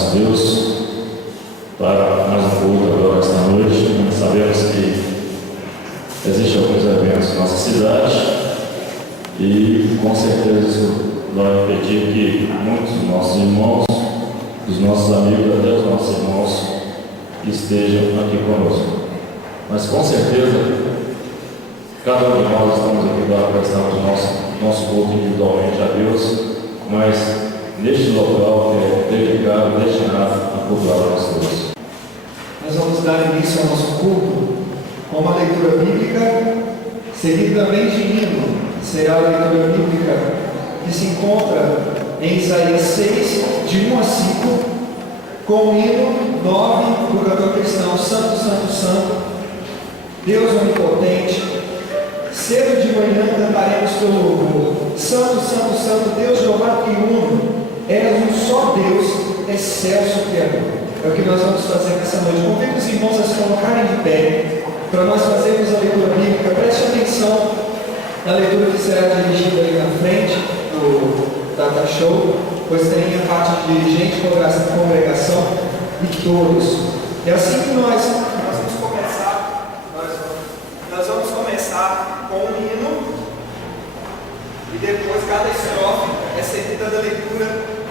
nosso Deus para mais um culto agora esta noite. Nós sabemos que existem alguns eventos na nossa cidade e com certeza isso vai impedir que muitos dos nossos irmãos, dos nossos amigos, até os nossos irmãos estejam aqui conosco. Mas com certeza cada um de nós estamos aqui para prestar o nosso culto individualmente a Deus, mas neste local que é dedicado, destinado a cultuar a nosso Deus. Nós vamos dar início ao nosso culto com uma leitura bíblica, seguida também de hino. Será a leitura bíblica que se encontra em Isaías 6, de 1 a 5, com o hino 9 do cantor cristão: Santo, Santo, Santo, Deus Onipotente. Cedo de manhã cantaremos teu louvor. Santo, Santo, Santo, Deus Jeová triuno. És um só Deus, excelso Criador. É o que nós vamos fazer nessa noite. Convido os irmãos a se colocarem de pé para nós fazermos a leitura bíblica. Preste atenção na leitura que será dirigida ali na frente do Data Show, pois tem a parte de dirigente, congregação e todos. É assim que nós vamos começar. Nós vamos começar com um hino e depois cada estrofe é seguida da leitura bíblica.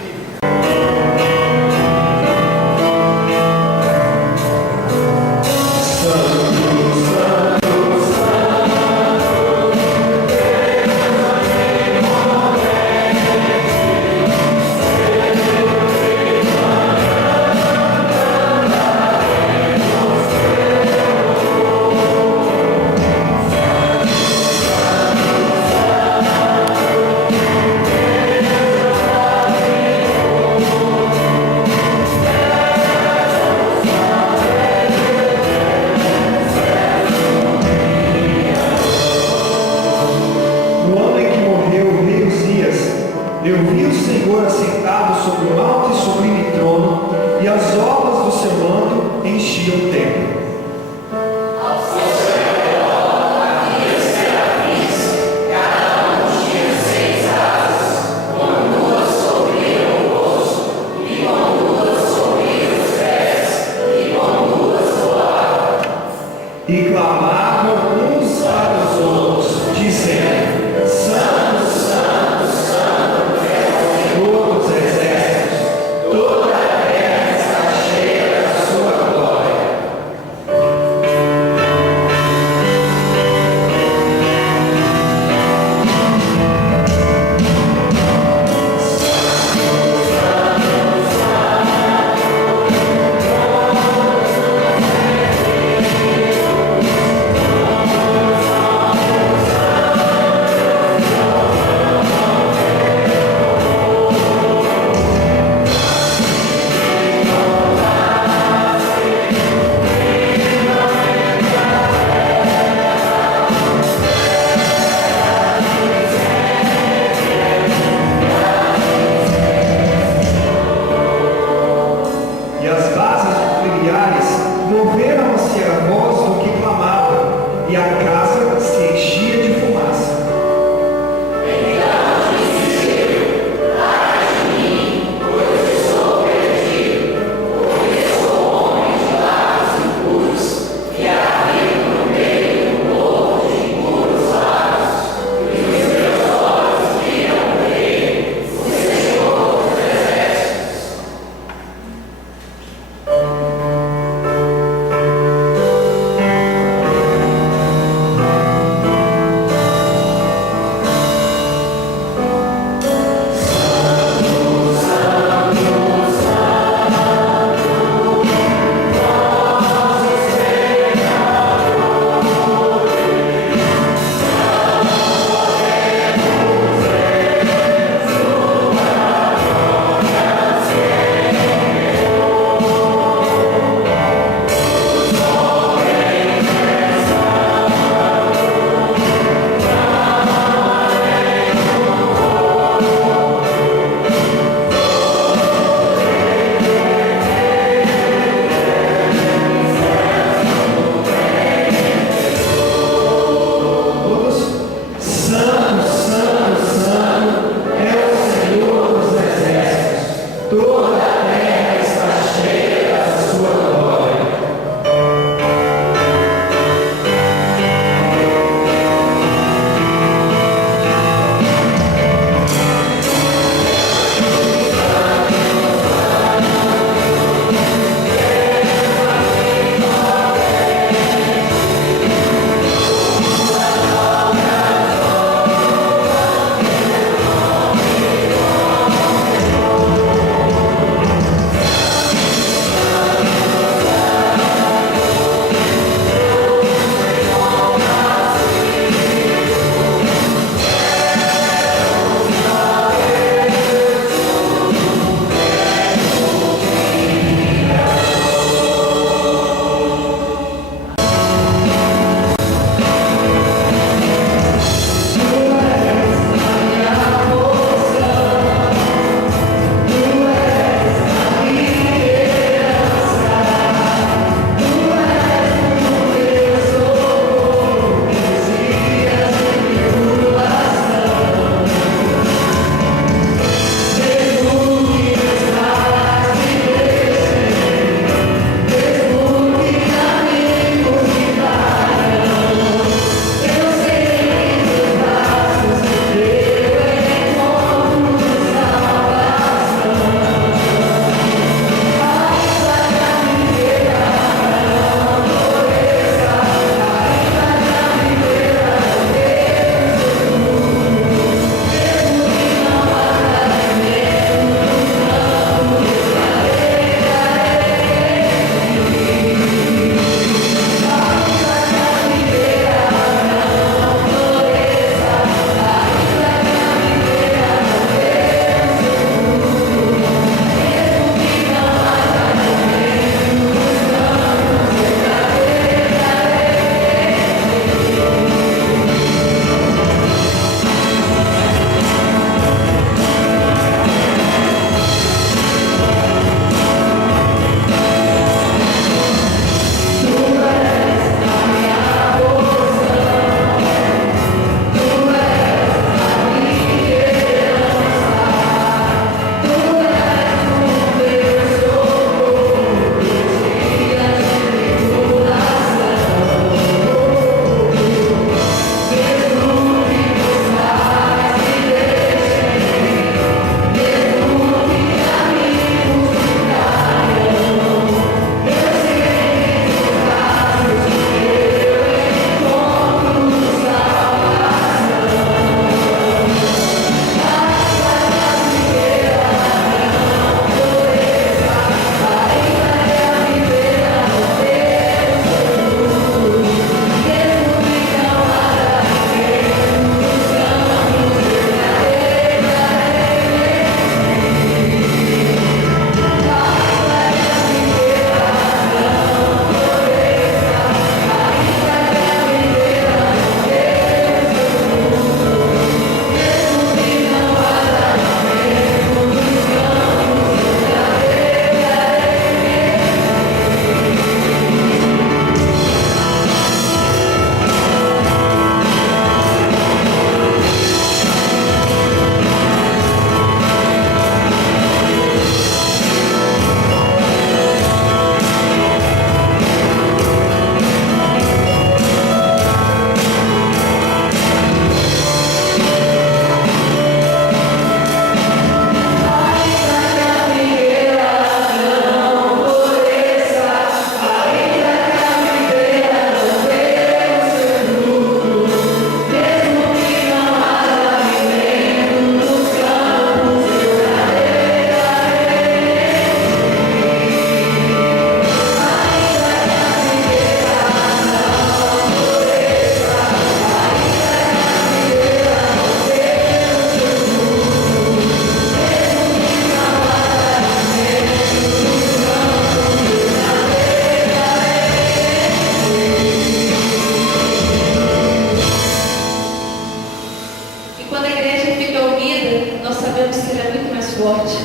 forte.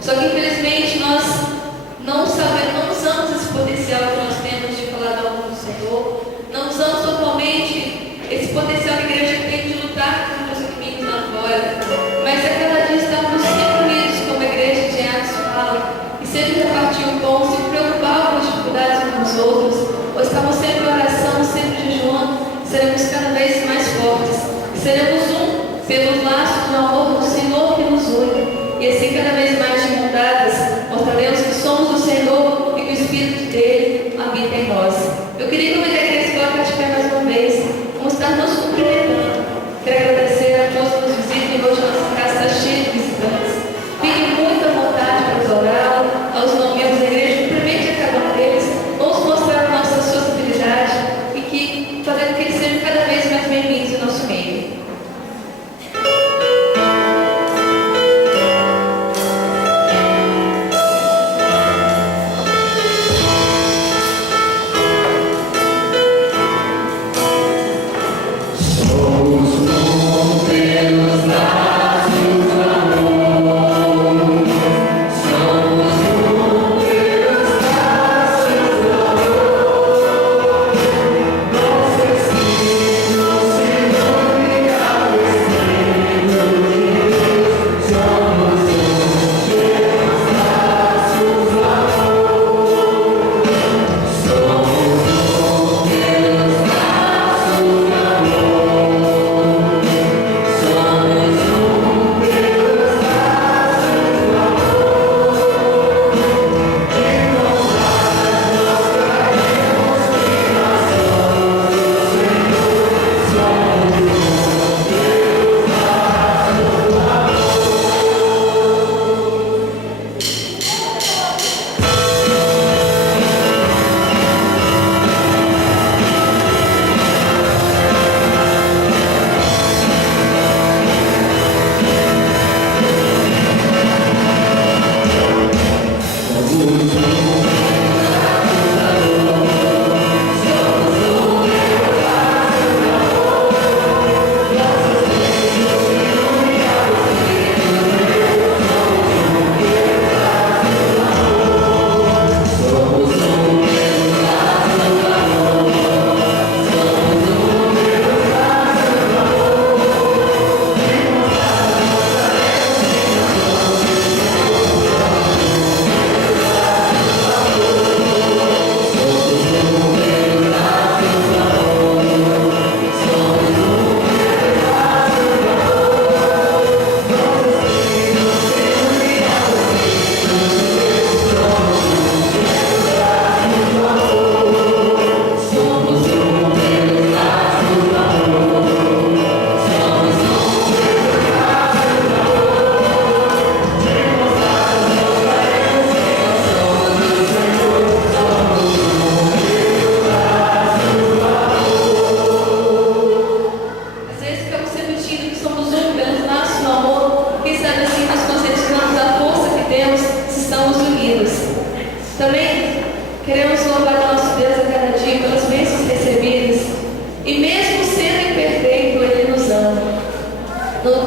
Só que infelizmente nós não usamos esse potencial que nós temos de falar da obra do Senhor, não usamos totalmente esse potencial que a igreja tem de lutar contra os inimigos lá fora. Mas a cada dia estamos sempre unidos, como a igreja de Atos fala, e sempre repartir o pão, se preocupar com as dificuldades uns dos outros, ou estamos sempre em oração, sempre jejuando, seremos cada vez mais fortes. Seremos um pelos laços do amor do Senhor que nos une. E assim, cada vez mais de mão dadas, mostraremos que somos do Senhor e que o Espírito dele habita em nós. Eu queria convidar a igreja a ficar de pé mais uma vez. Vamos estar nos cumprimentando. Quero agradecer a todos que nos visitam. Hoje a nossa casa está cheia de visitantes. Fiquem muito à vontade para adorar aos membros da igreja. Cumprimente a cada um deles. Vamos mostrar a nossa sociabilidade e que fazendo que eles sejam cada vez mais bem-vindos no nosso meio.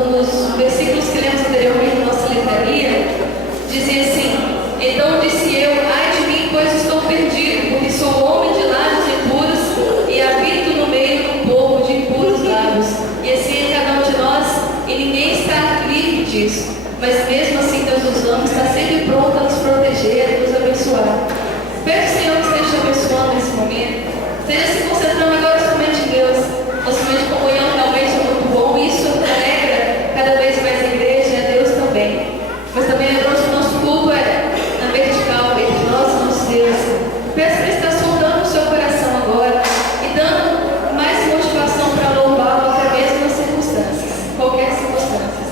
Nos versículos que lemos anteriormente na nossa livraria, dizia assim: então disse eu, ai de mim, pois estou perdido, porque sou homem de lábios impuros e habito no meio de um povo de impuros lábios. E assim é cada um de nós, e ninguém está livre disso. Mas mesmo assim Deus nos ama, está sempre pronto a nos proteger, a nos abençoar. Peço ao Senhor que esteja te abençoando nesse momento. Esteja se concentrando agora somente em Deus. Nosso momento de comunhão realmente é muito bom. Isso alegra cada vez mais a igreja e a Deus também. Mas também lembramos que o nosso culto é na vertical, entre nós e nosso Deus. Peço para estar sondando o seu coração agora e dando mais motivação para louvá-lo até mesmo nas circunstâncias, qualquer circunstância.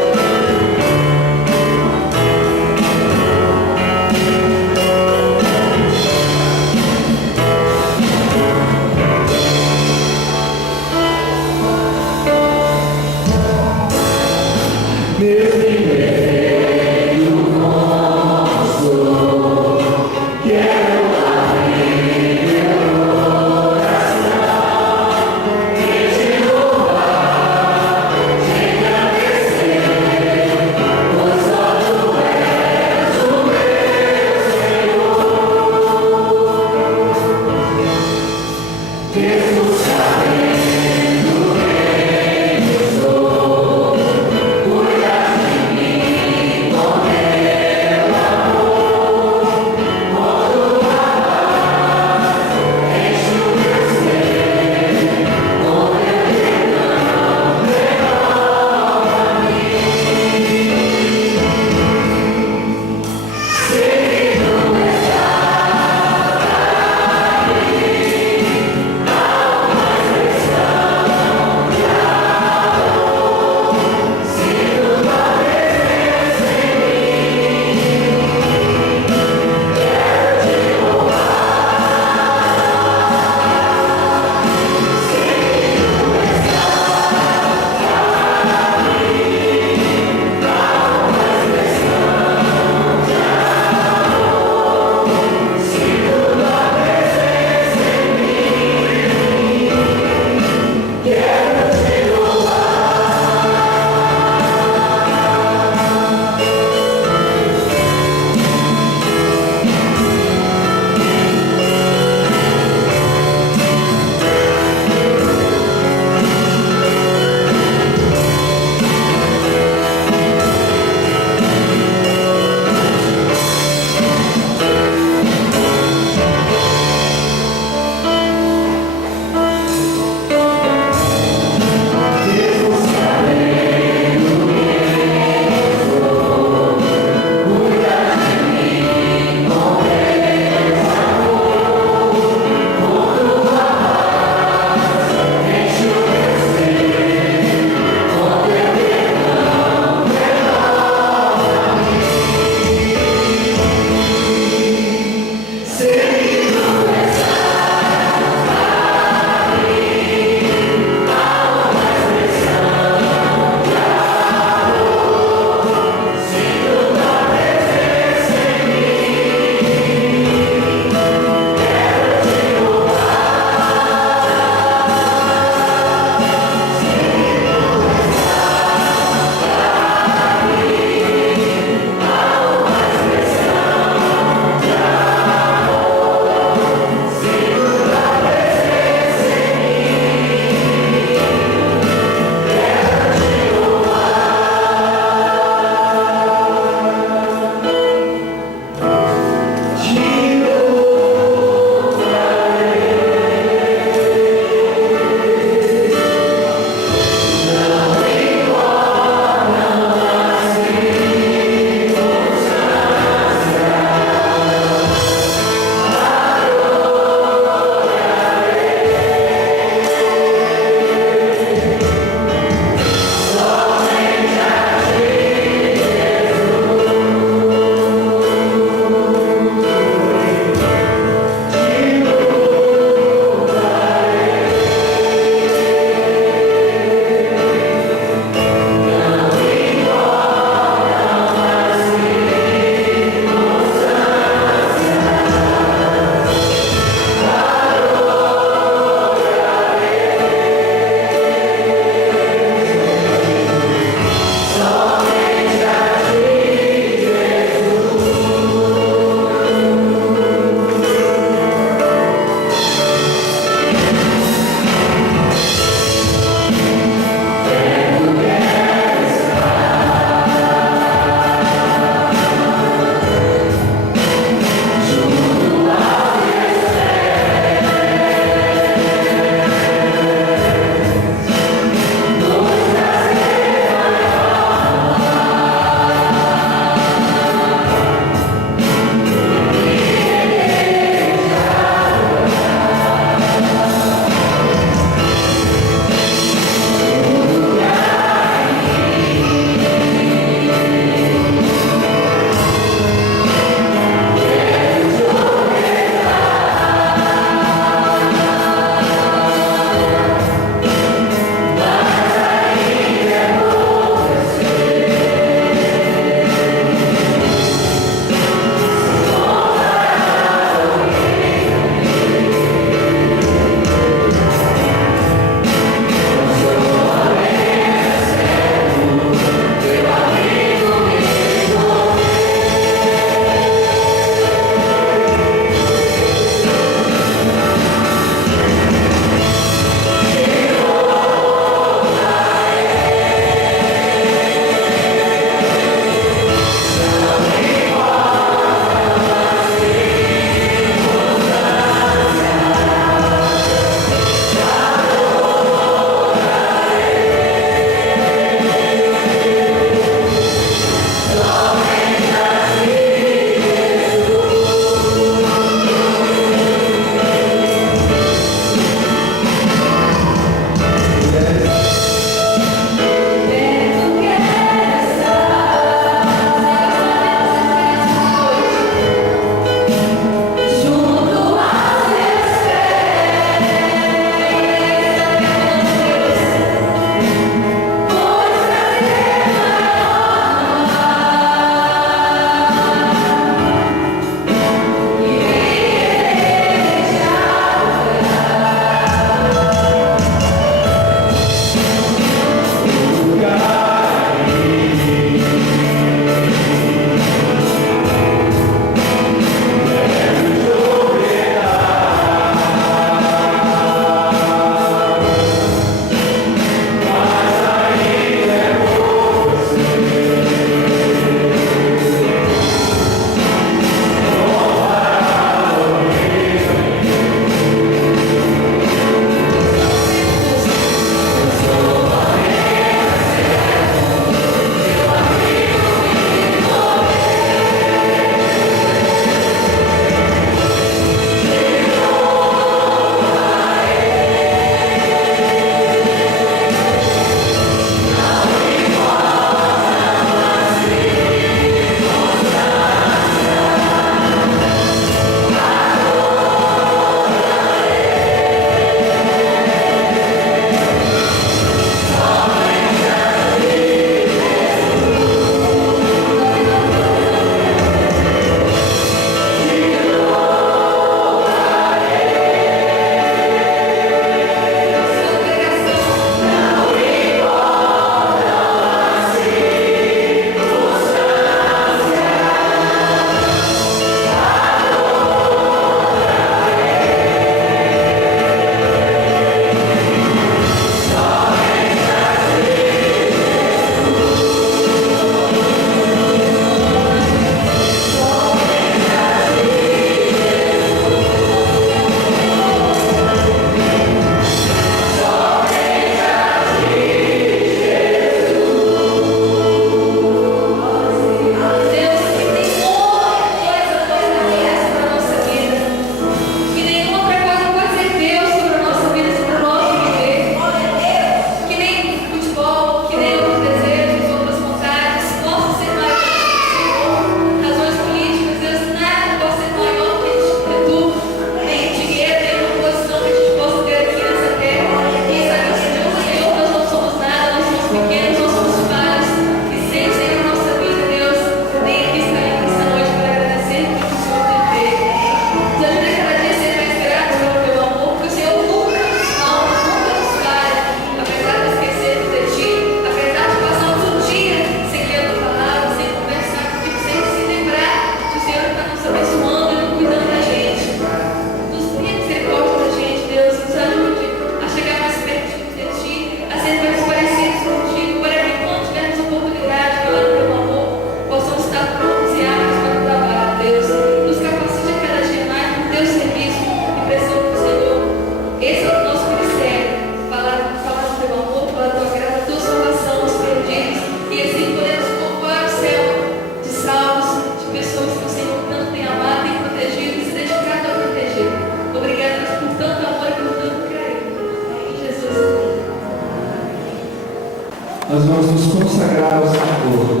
nós vamos nos consagrar ao Senhor.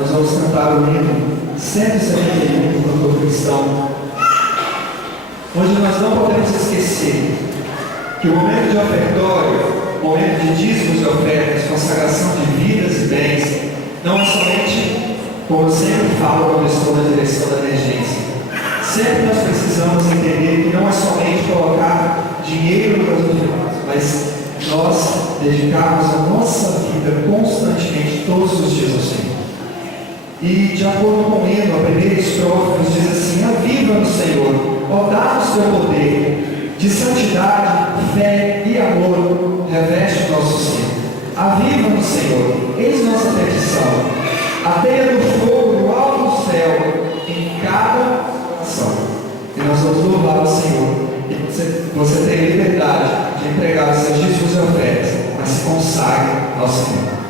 Nós vamos cantar o hino 171 do cantor cristão, onde nós não podemos esquecer que o momento de ofertório, o momento de dízimos e ofertas, consagração de vidas e bens, não é somente, como eu sempre falo quando estou na direção da emergência, sempre nós precisamos entender que não é somente colocar dinheiro no gasofilados, mas nós dedicarmos a nossa vida constantemente, todos os dias ao Senhor. E de acordo com o hino, a primeira estrofe nos diz assim: aviva no Senhor, ó dá-nos teu poder, de santidade, fé e amor, reveste o nosso ser. Aviva no Senhor, eis nossa petição, a teia do fogo do alto do céu, em cada ação. E nós vamos louvar o Senhor. E você tem liberdade de entregar os seus dízimos e ofertas, mas se consagre ao Senhor.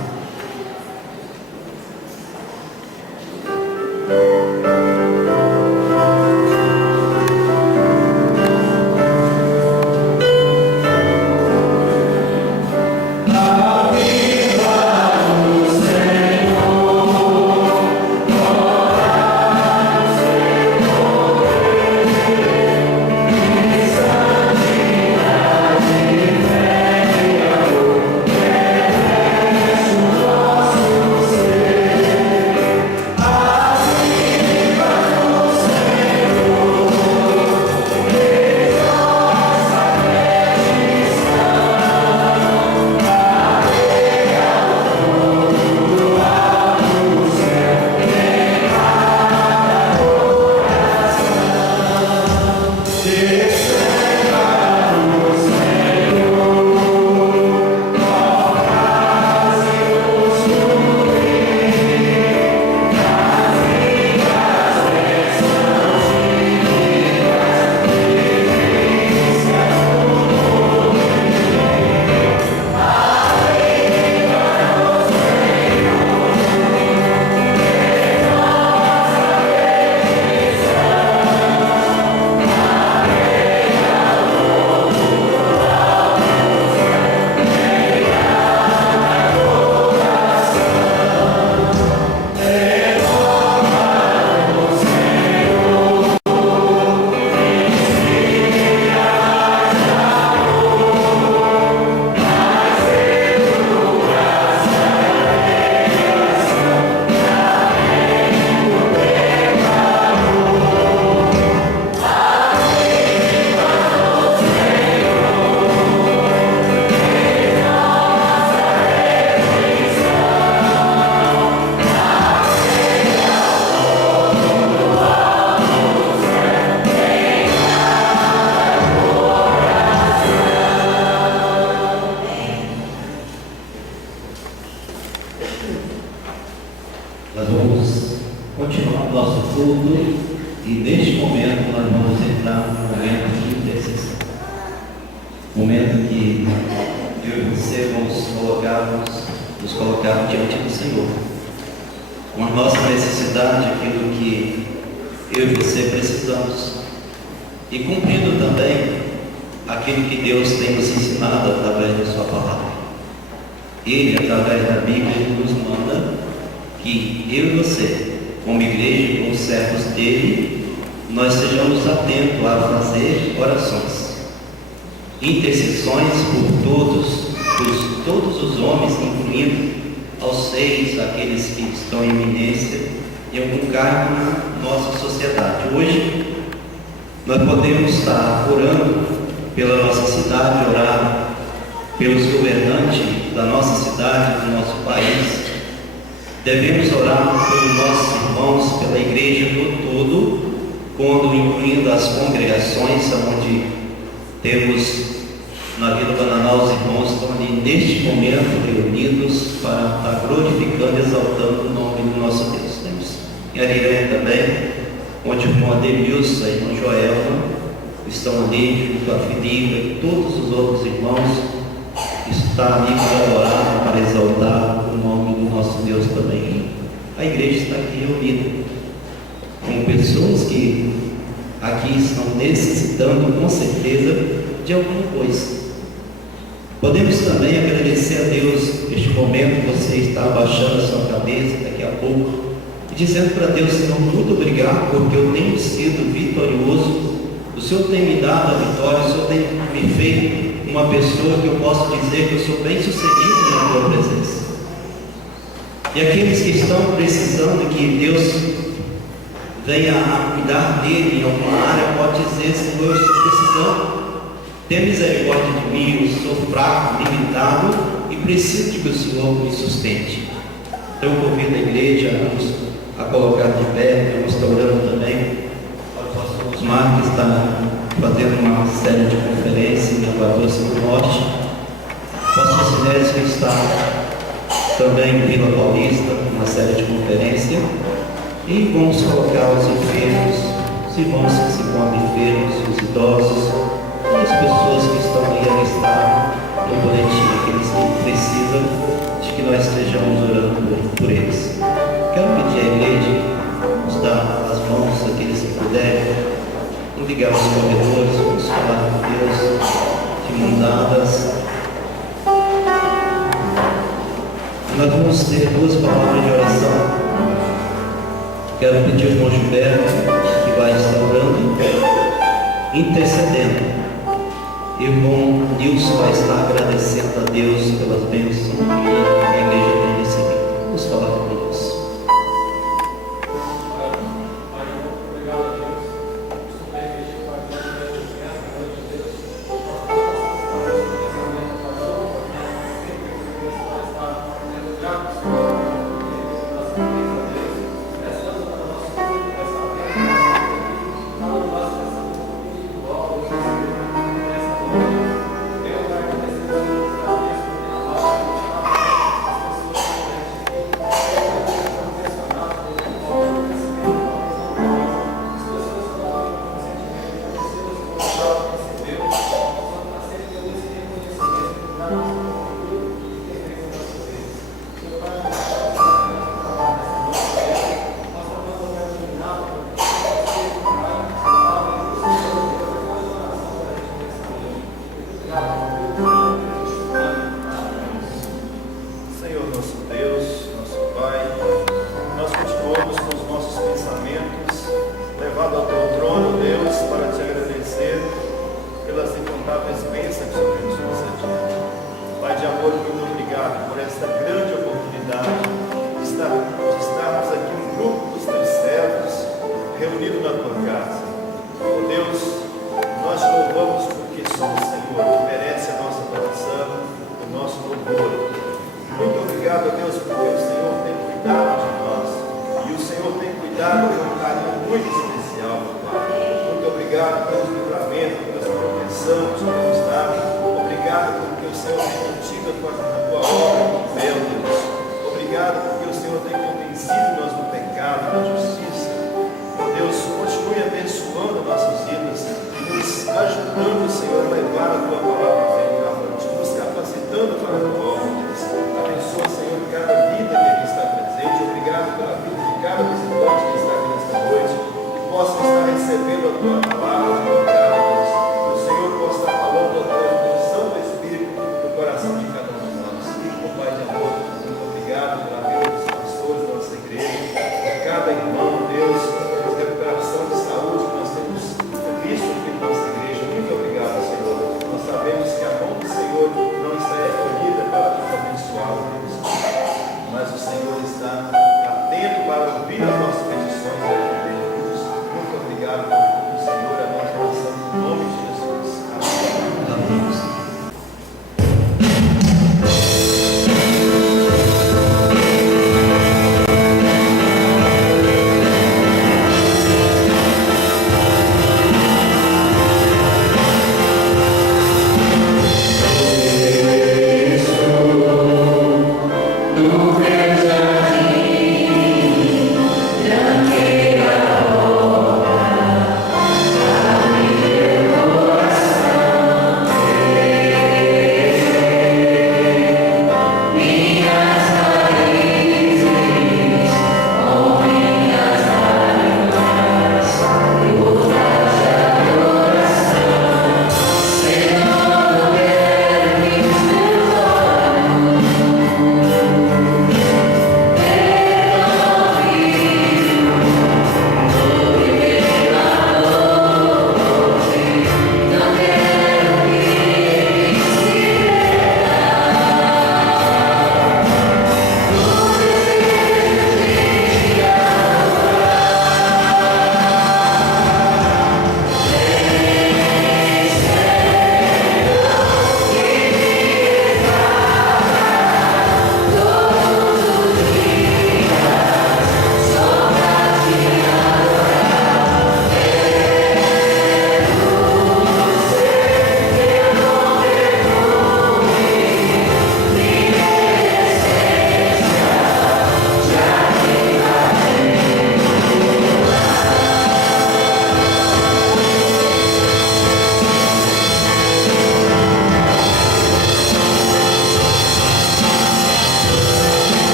Nós vamos continuar o nosso culto e neste momento nós vamos entrar no momento de intercessão. Momento que eu e você vamos nos colocar diante do Senhor. Com a nossa necessidade, aquilo que eu e você precisamos. E cumprindo também aquilo que Deus tem nos ensinado através da sua palavra. Ele, através da Bíblia, nos manda que eu e você, como igreja, como servos dele, nós sejamos atentos a fazer orações, intercessões por todos os homens, incluindo aos 6, aqueles que estão em eminência em algum cargo na nossa sociedade. Hoje, nós podemos estar orando pela nossa cidade, orar pelos governantes da nossa cidade, do nosso país. Devemos orar pelos nossos irmãos, pela igreja no todo, quando incluindo as congregações, onde temos na Vila Bananal os irmãos que estão ali neste momento reunidos para estar glorificando e exaltando o nome do nosso Deus. Temos em Ariré também, onde o irmão Ademilson, a irmã Joelma estão ali junto a Filipe e todos os outros irmãos que estão ali para adorar, para exaltar o nome do nosso Deus também. A igreja está aqui reunida com pessoas que aqui estão necessitando com certeza de alguma coisa. Podemos também agradecer a Deus este momento você está abaixando a sua cabeça daqui a pouco e dizendo para Deus: Senhor, muito obrigado porque eu tenho sido vitorioso, o Senhor tem me dado a vitória, o Senhor tem me feito uma pessoa que eu posso dizer que eu sou bem sucedido na tua presença. E aqueles que estão precisando que Deus venha a cuidar dele em alguma área, pode dizer: Senhor, eu estou precisando, tenha misericórdia de mim, eu sou fraco, limitado e preciso de que o Senhor me sustente. Então eu convido a igreja a colocar de pé. Vamos estar orando também. O pastor Osmar, que está fazendo uma série de conferências na Guarulhos do Norte. O pastor Sinésio está também em Vila Paulista, uma série de conferências. E vamos colocar os enfermos, os irmãos que se encontram enfermos, os idosos, e as pessoas que estão aí alistadas no boletim, aqueles que precisam de que nós estejamos orando por eles. Quero pedir à igreja, nos dar as mãos, aqueles que puderem, vamos ligar os corredores, vamos falar com Deus, de mãos dadas. Nós vamos ter 2 palavras de oração. Quero pedir ao irmão Gilberto, que vai estar orando, intercedendo. Irmão Nilson vai estar agradecendo a Deus pelas bênçãos que a igreja tem recebido. Vamos falar com Deus. Obrigado a Deus. Estou bem, a gente vai fazer essa noite de Deus.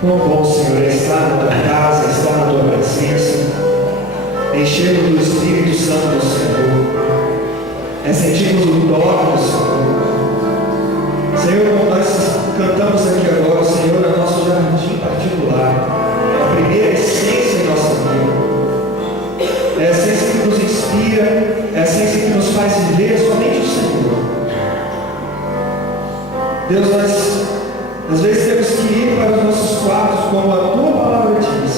Quão bom, Senhor, é estar na tua casa, estar na tua presença, enchendo do Espírito Santo do Senhor, é sentirmos o toque do Senhor. Senhor, como nós cantamos aqui agora, o Senhor é nosso jardim particular, é a primeira essência em nossa vida, é a essência que nos inspira, é a essência que nos faz viver somente o Senhor. Deus, nós às vezes temos que ir para os nossos quartos, como a tua palavra diz,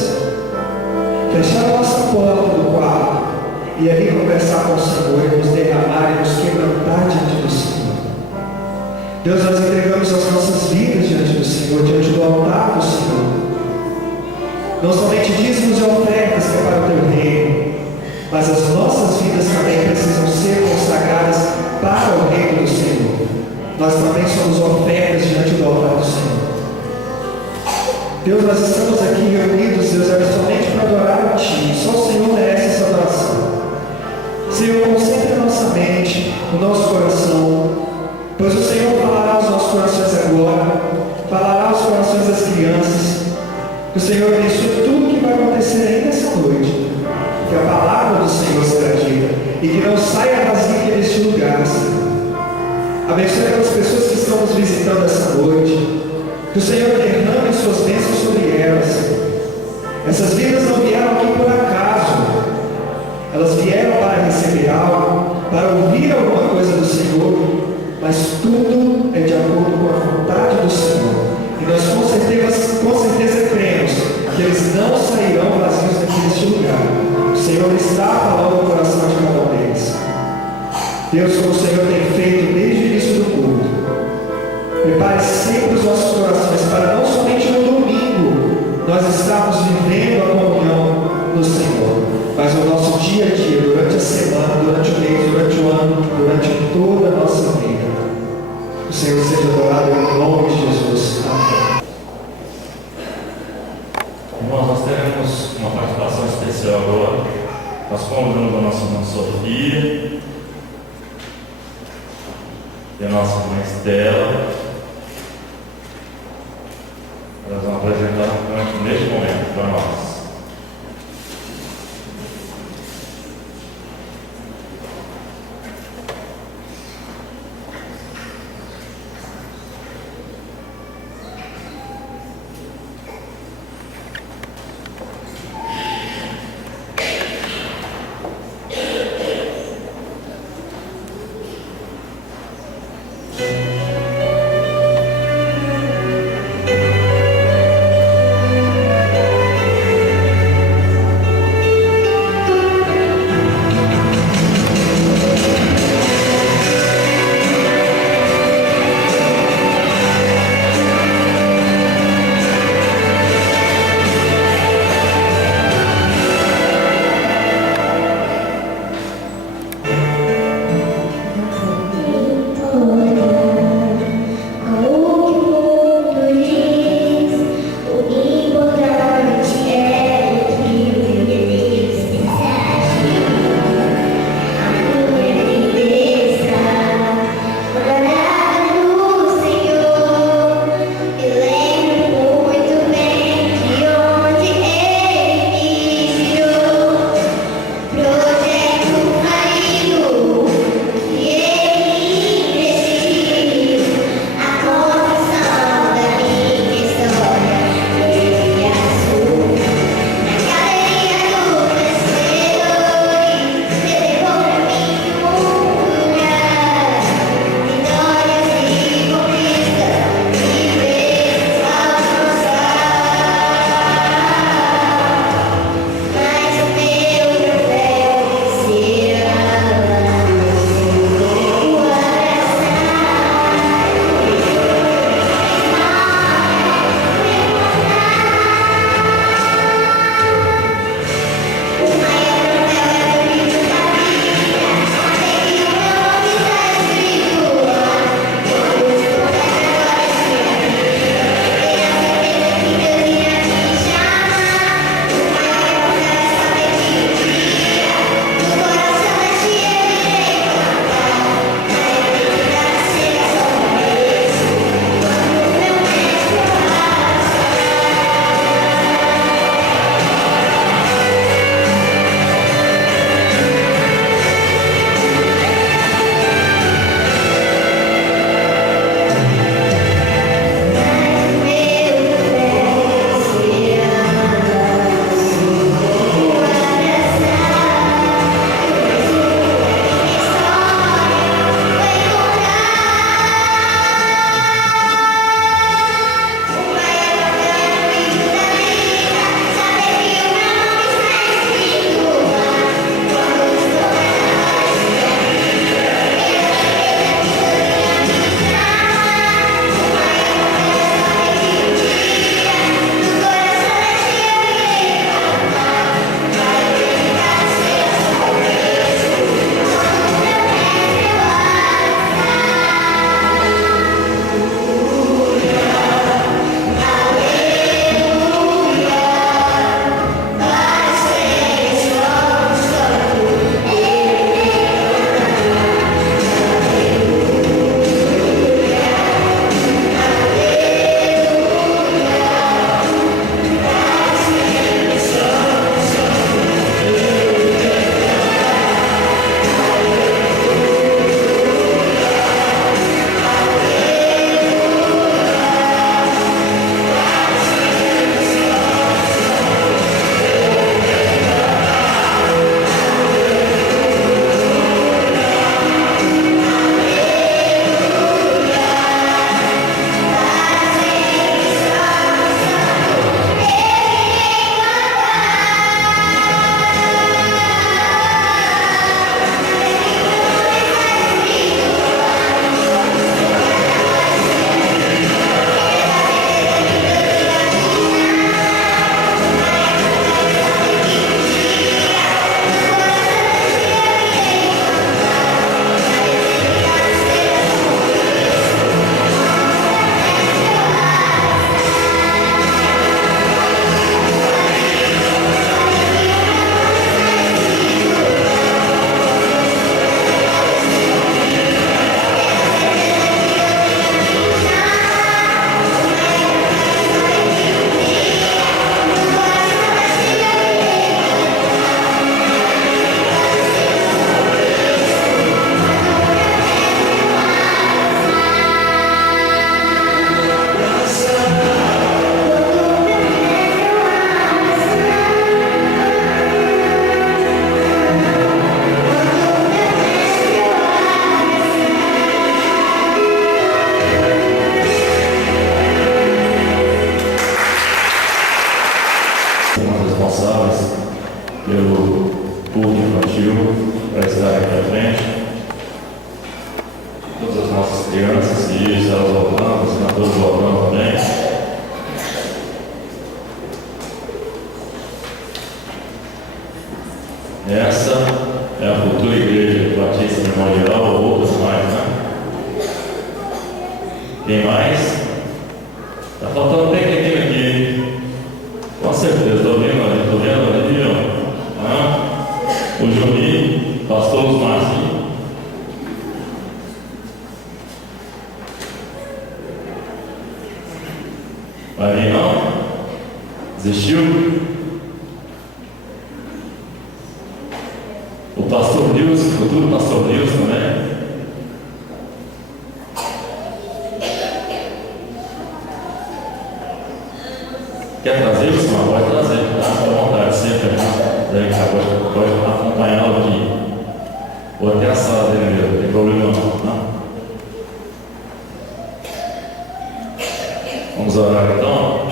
fechar a nossa porta do quarto e ali conversar com o Senhor e nos derramar e nos quebrantar diante do Senhor. Deus, nós entregamos as nossas vidas diante do Senhor, diante do altar do Senhor. Não somente dízimos e ofertas que é para o teu reino, mas as nossas vidas também precisam ser consagradas para o reino do Senhor. Nós também somos ofertas diante do altar do Senhor. Deus, nós estamos aqui reunidos, Deus, somente para adorar a Ti. Só o Senhor merece essa adoração. Senhor, concentre a nossa mente, o nosso coração, pois o Senhor falará aos nossos corações agora, falará aos corações das crianças. Que o Senhor abençoe tudo que vai acontecer ainda essa noite, que a palavra do Senhor será dita e que não saia vazia deste lugar, Senhor. Abençoe aquelas pessoas que estão nos visitando essa noite, que o Senhor derrame suas bênçãos sobre elas. Essas vidas não vieram aqui por acaso, elas vieram para receber algo, para ouvir alguma coisa do Senhor, mas tudo é de acordo com a vontade do Senhor. E nós com certeza cremos que eles não sairão vazios deste lugar. O Senhor está falando no coração de cada um deles. Deus, como o Senhor tem feito desde o início do culto, prepare sempre os nossos corações para não somente no domingo nós estarmos vivendo a comunhão no Senhor, mas no nosso dia a dia, durante a semana, durante o mês, durante o ano, durante toda a nossa vida. O Senhor seja adorado em nome de Jesus. Amém. Irmãos, nós teremos uma participação especial agora. Nós convidamos a nossa irmã Sofia e a nossa irmã Estela. Elas vão apresentar um canto neste momento para nós. Essa é a futura igreja batista memorial, ou outras mais, né? Quem mais? Está faltando um pequenininho aqui. Com certeza, estou vendo ali, ó. Ah, o Juninho, pastor Osmarzinho. Vai vir não? Desistiu? O pastor Nilson, o futuro pastor Nilson também. Quer trazer isso? Não, pode trazer, tá? Fica à vontade sempre. Pode acompanhá-lo aqui. Ou até a sala dele mesmo, não tem problema não. Vamos orar então.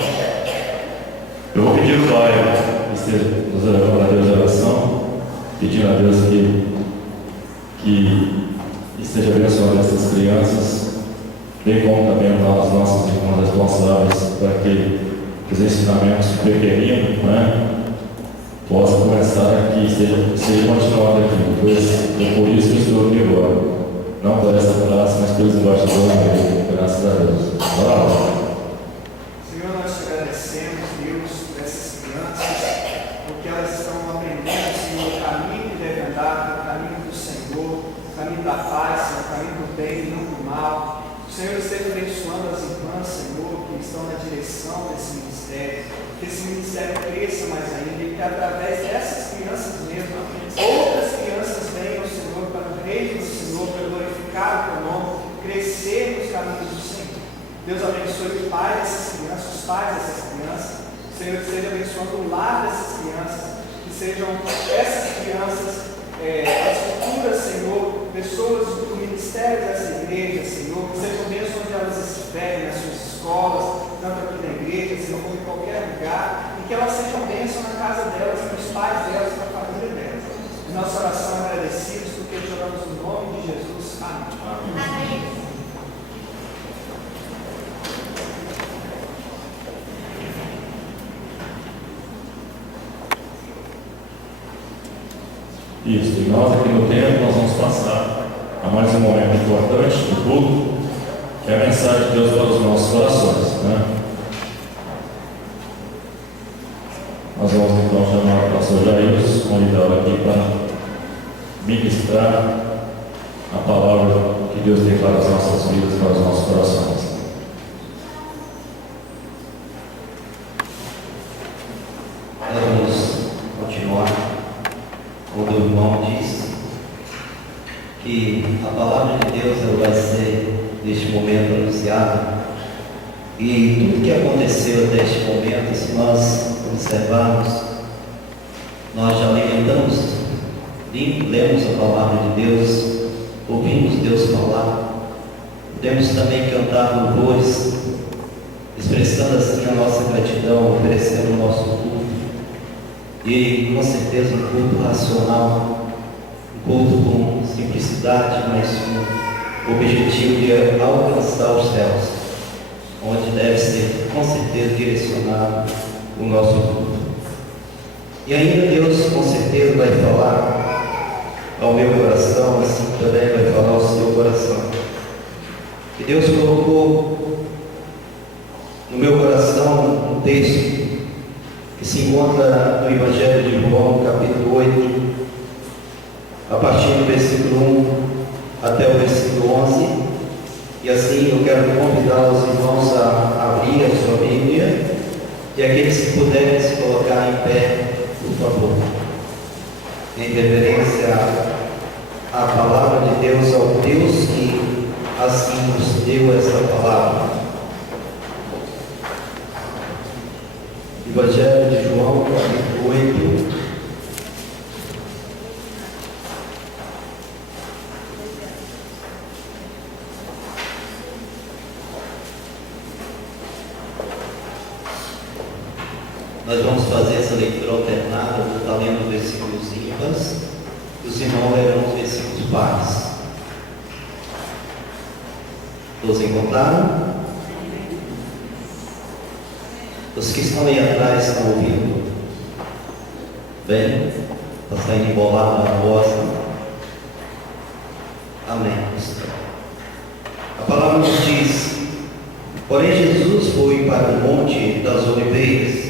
Eu vou pedir ao Pai que esteja nos levando a Deus em oração, pedindo a Deus que esteja abençoando essas crianças, bem como também as nossas irmãs responsáveis para que os ensinamentos pequeninos, né, possam começar aqui, seja continuado aqui. Pois é por isso que eu estou aqui agora. Não por essa classe, mas pelos embaixadores, graças a Deus. Bravo. Senhor, nós te agradecemos, Deus, por essas crianças, porque elas estão aprendendo, Senhor, o caminho que devem andar, o caminho do Senhor, o caminho da paz, Senhor, o caminho do bem e não do mal. O Senhor esteja abençoando as irmãs, Senhor, que estão na direção desse ministério, que esse ministério cresça mais ainda e que através dessas crianças mesmo, outras crianças venham, Senhor, para o reino do Senhor, para glorificar o teu nome, crescer nos caminhos do Senhor. Deus abençoe o pai dessas crianças, os pais dessas crianças. O Senhor esteja abençoando o lar dessas crianças, que sejam essas crianças, as futuras, Senhor, pessoas do ministério dessa igreja, Senhor, que sejam bênçãos onde elas estiverem, nas suas escolas, tanto aqui na igreja, Senhor, como em qualquer lugar, e que elas sejam bênçãos na casa delas, nos pais delas, na família delas. Em nossa oração agradecidos, porque choramos no nome de Jesus. Amém. Amém. Isso, e nós aqui no tempo nós vamos passar a mais um momento importante do culto, que é a mensagem de Deus para os nossos corações, né? Nós vamos então chamar o pastor Jair, convidá-lo aqui para ministrar a palavra que Deus tem para as nossas vidas, para os nossos corações. Vamos continuar quando o irmão diz que a palavra de Deus ela vai ser neste momento anunciada, e tudo que aconteceu até este momento, se nós observarmos, nós já alimentamos, lemos a palavra de Deus, ouvimos Deus falar, podemos também cantar louvores, expressando assim a nossa gratidão, oferecendo o nosso culto. E com certeza um culto racional, um culto com simplicidade, mas com o objetivo de alcançar os céus, onde deve ser com certeza direcionado o nosso culto. E ainda Deus com certeza vai falar ao meu coração, assim também vai falar ao seu coração. E Deus colocou no meu coração um texto que se encontra no Evangelho de João, capítulo 8, a partir do versículo 1 até o versículo 11, e assim eu quero convidar os irmãos a abrir a sua Bíblia, e aqueles que puderem se colocar em pé, por favor, em reverência à palavra de Deus, ao Deus que assim nos deu essa palavra. Evangelho de João, capítulo 8. Nós vamos fazer essa leitura alternada, eu vou estar lendo versículos ímpares, e os irmãos lerão os versículos pares. Todos encontraram? Os que estão aí atrás estão ouvindo? Bem? Está saindo embolado na voz. Amém. A palavra nos diz: porém Jesus foi para o Monte das Oliveiras.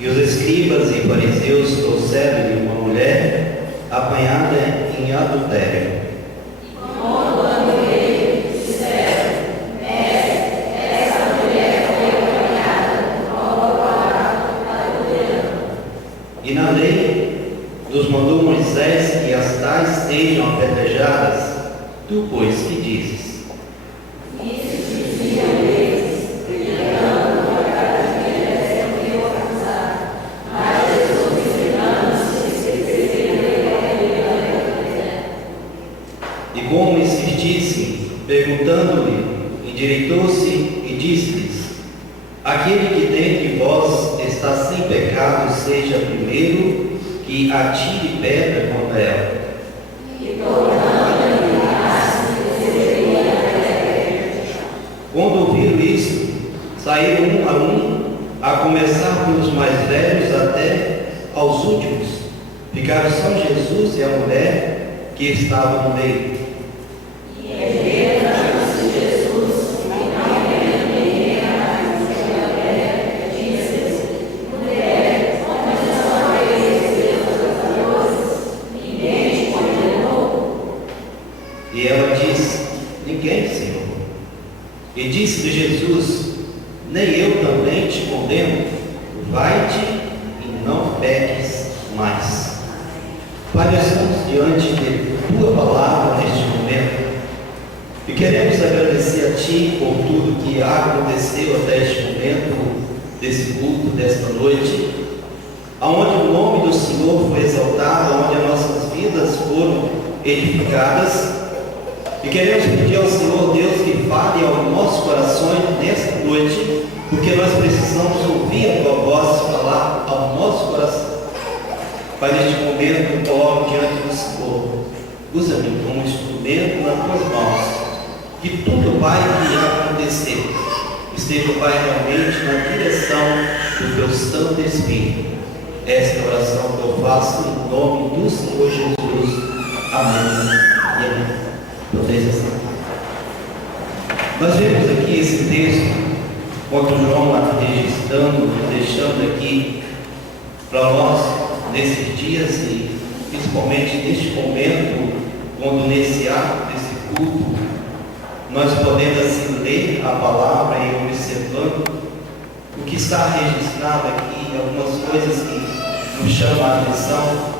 E os escribas e fariseus trouxeram-lhe uma mulher apanhada em adultério. E na lei nos mandou Moisés que as tais sejam apedrejadas. Tu, pois, que dizes? E como insistissem, perguntando-lhe, endireitou-se e disse-lhes: aquele que dentre vós está sem pecado, seja primeiro que atire pedra contra ela. Quando ouviram isso, saíram a começar pelos mais velhos até aos últimos. Ficaram só Jesus e a mulher que estava no meio. E ela disse: ninguém, Senhor. E disse-lhe Jesus: nem eu também te condeno. Vai-te e não peques mais. Pai, nós estamos diante de Tua palavra neste momento e queremos agradecer a Ti por tudo que aconteceu até este momento desse culto, desta noite, aonde o nome do Senhor foi exaltado, aonde as nossas vidas foram edificadas. E queremos pedir ao Senhor Deus que fale aos nossos corações nesta noite, porque nós precisamos ouvir a Tua voz falar ao nosso coração. Pai, neste momento eu coloco diante do Senhor, usa-me como instrumento nas Tuas mãos, que tudo, Pai, que acontecer esteja, Pai, realmente na direção do Teu Santo Espírito. Esta é a oração que eu faço em nome do Senhor Jesus. Amém e amém. Nós vemos aqui esse texto, quando João está registrando, deixando aqui para nós nesses dias e principalmente neste momento, quando nesse ato desse culto, nós podemos assim ler a palavra e observando o que está registrado aqui, algumas coisas que nos chamam a atenção,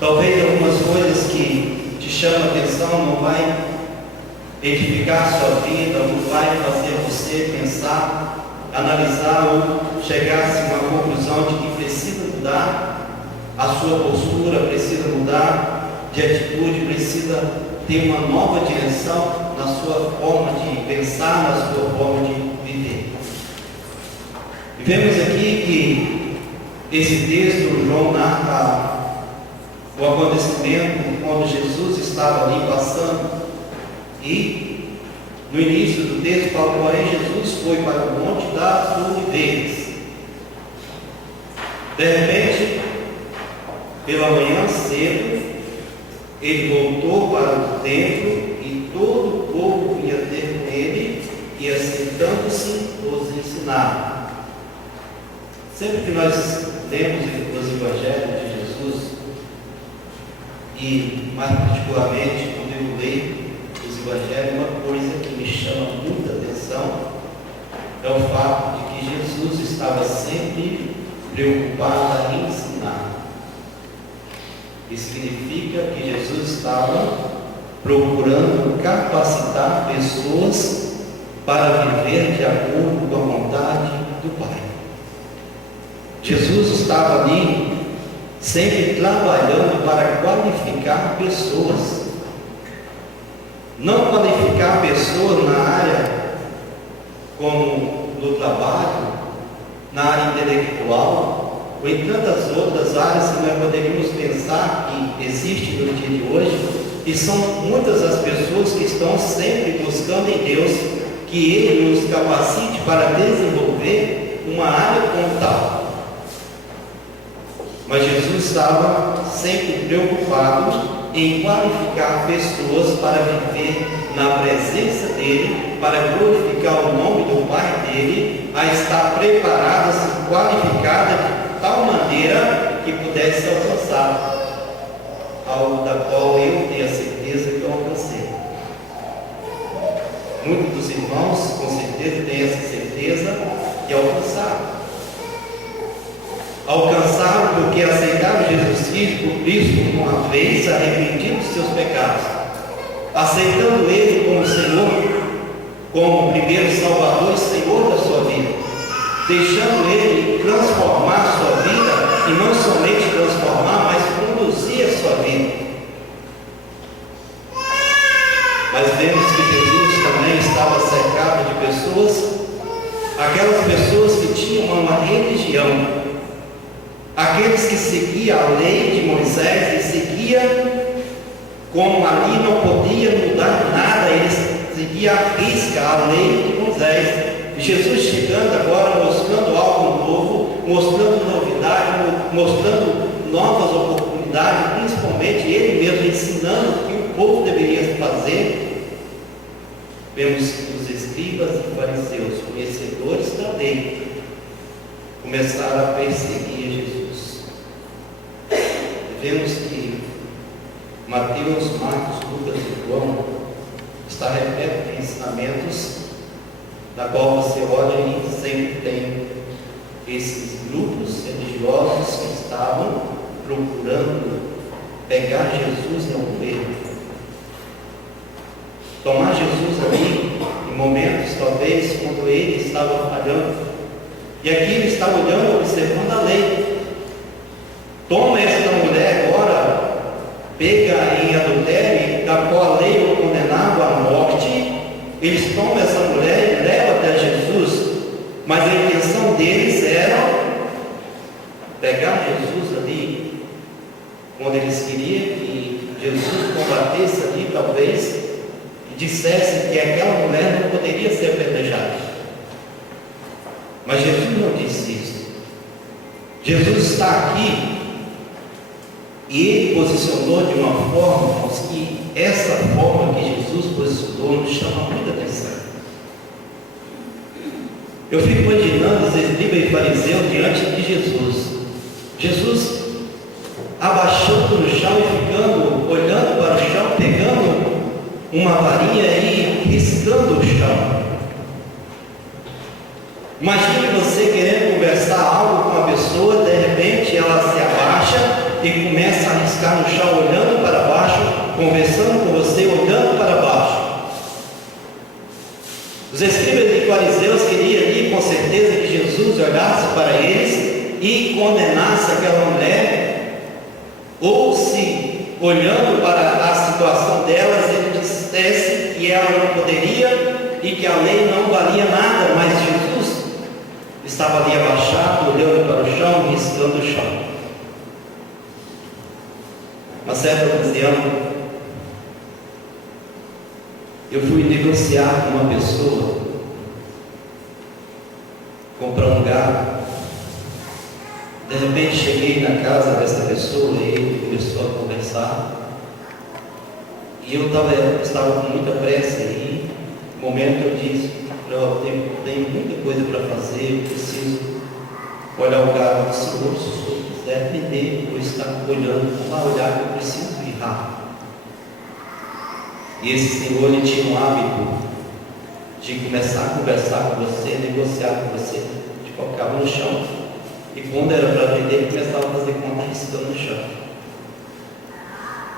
talvez algumas coisas que te chamam a atenção não vai edificar a sua vida, não vai fazer você pensar, analisar ou chegar-se a uma conclusão de que precisa mudar a sua postura, precisa mudar de atitude, precisa ter uma nova direção na sua forma de pensar, na sua forma de viver. E vemos aqui que esse texto, João narra o acontecimento quando Jesus estava ali passando, e no início do texto fala: porém Jesus foi para o Monte das Oliveiras. De repente, pela manhã cedo, ele voltou para o templo e todo o povo vinha ter com ele e, assentando-se, os ensinava. Sempre que nós lemos os evangelhos de Jesus, e mais particularmente quando eu leio os evangelhos, uma coisa que me chama muita atenção é o fato de que Jesus estava sempre preocupado em ensinar. Isso significa que Jesus estava procurando capacitar pessoas para viver de acordo com a vontade do Pai. Jesus estava ali sempre trabalhando para qualificar pessoas. Não qualificar pessoas na área como no trabalho, na área intelectual, ou em tantas outras áreas que nós poderíamos pensar que existe no dia de hoje, e são muitas as pessoas que estão sempre buscando em Deus que Ele nos capacite para desenvolver uma área como tal. Mas Jesus estava sempre preocupado em qualificar pessoas para viver na presença dEle, para glorificar o nome do Pai dEle, a estar preparadas e qualificadas de tal maneira que pudesse alcançar algo da qual eu tenho a certeza que eu alcancei. Muitos dos irmãos, com certeza, têm essa certeza de alcançar. Alcançaram porque aceitaram Jesus Cristo uma vez arrependido de seus pecados, aceitando Ele como Senhor, como primeiro Salvador e Senhor da sua vida, deixando Ele transformar a sua vida, e não somente transformar, mas conduzir a sua vida. Mas vemos que Jesus também estava cercado de pessoas, aquelas pessoas que tinham uma religião, aqueles que seguiam a lei de Moisés e seguiam, como ali não podia mudar nada, eles seguiam à risca a lei de Moisés. E Jesus chegando agora, mostrando algo novo, mostrando novidade, mostrando novas oportunidades, principalmente Ele mesmo ensinando o que o povo deveria fazer. Vemos que os escribas e fariseus, conhecedores da lei, começaram a perseguir Jesus. Vemos que Mateus, Marcos, Lucas e João está repleto de ensinamentos, na qual você olha e sempre tem esses grupos religiosos que estavam procurando pegar Jesus em algum erro, tomar Jesus ali em momentos talvez quando ele estava falhando, e aqui ele está olhando, observando a lei. Toma esta mulher agora, pega em adultério, da qual a lei o condenava à morte. Eles tomam essa mulher e levam até Jesus, mas a intenção deles era pegar Jesus ali, quando eles queriam que Jesus combatesse ali, talvez, e dissesse que aquela mulher não poderia ser apedrejada. Mas Jesus não disse isso. Jesus está aqui e Ele posicionou de uma forma que essa forma que Jesus posicionou nos chama muita atenção. Eu fico imaginando os escribas e fariseus diante de Jesus. Jesus abaixando no chão e ficando, olhando para o chão, pegando uma varinha e riscando o chão. Imagine você querendo conversar algo com uma pessoa, de repente ela se abaixa e começa a riscar no chão, olhando para baixo, conversando com você, olhando para baixo. Os escribas e fariseus queriam ali, com certeza, que Jesus olhasse para eles e condenasse aquela mulher, ou se, olhando para a situação delas, ele dissesse que ela não poderia e que a lei não valia nada, mas Jesus estava ali abaixado, olhando para o chão, riscando o chão. Uma certa ocasião, eu fui negociar com uma pessoa, comprar um gado. De repente cheguei na casa dessa pessoa e ele começou a conversar. E eu estava com muita pressa e no momento eu disse, eu tenho muita coisa para fazer, eu preciso olhar o gado do Senhor, se o Senhor quiser vender, eu estar olhando, lá olhar que eu preciso ir rápido. E esse senhor, ele tinha um hábito de começar a conversar com você, negociar com você, de colocava no chão, e quando era para vender, ele começava a fazer conta riscando no chão.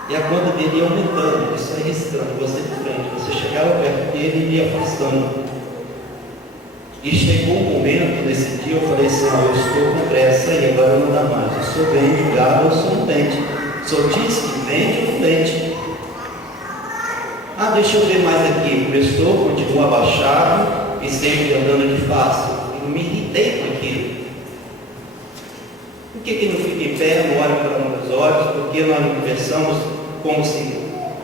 E a conta dele ia aumentando, ele só ia riscando, você de frente, você chegava perto dele e ia afastando. E chegou um momento, nesse dia, eu falei assim, eu estou com pressa e agora não dá mais. O senhor vende o gado ou o senhor não vende? O senhor diz que vende ou não vende? Deixa eu ver mais aqui. O prestor continua abaixado e sempre andando de fácil. Eu me irritei com aquilo. Por que não fica em pé, não olha para os olhos? Porque nós não conversamos como se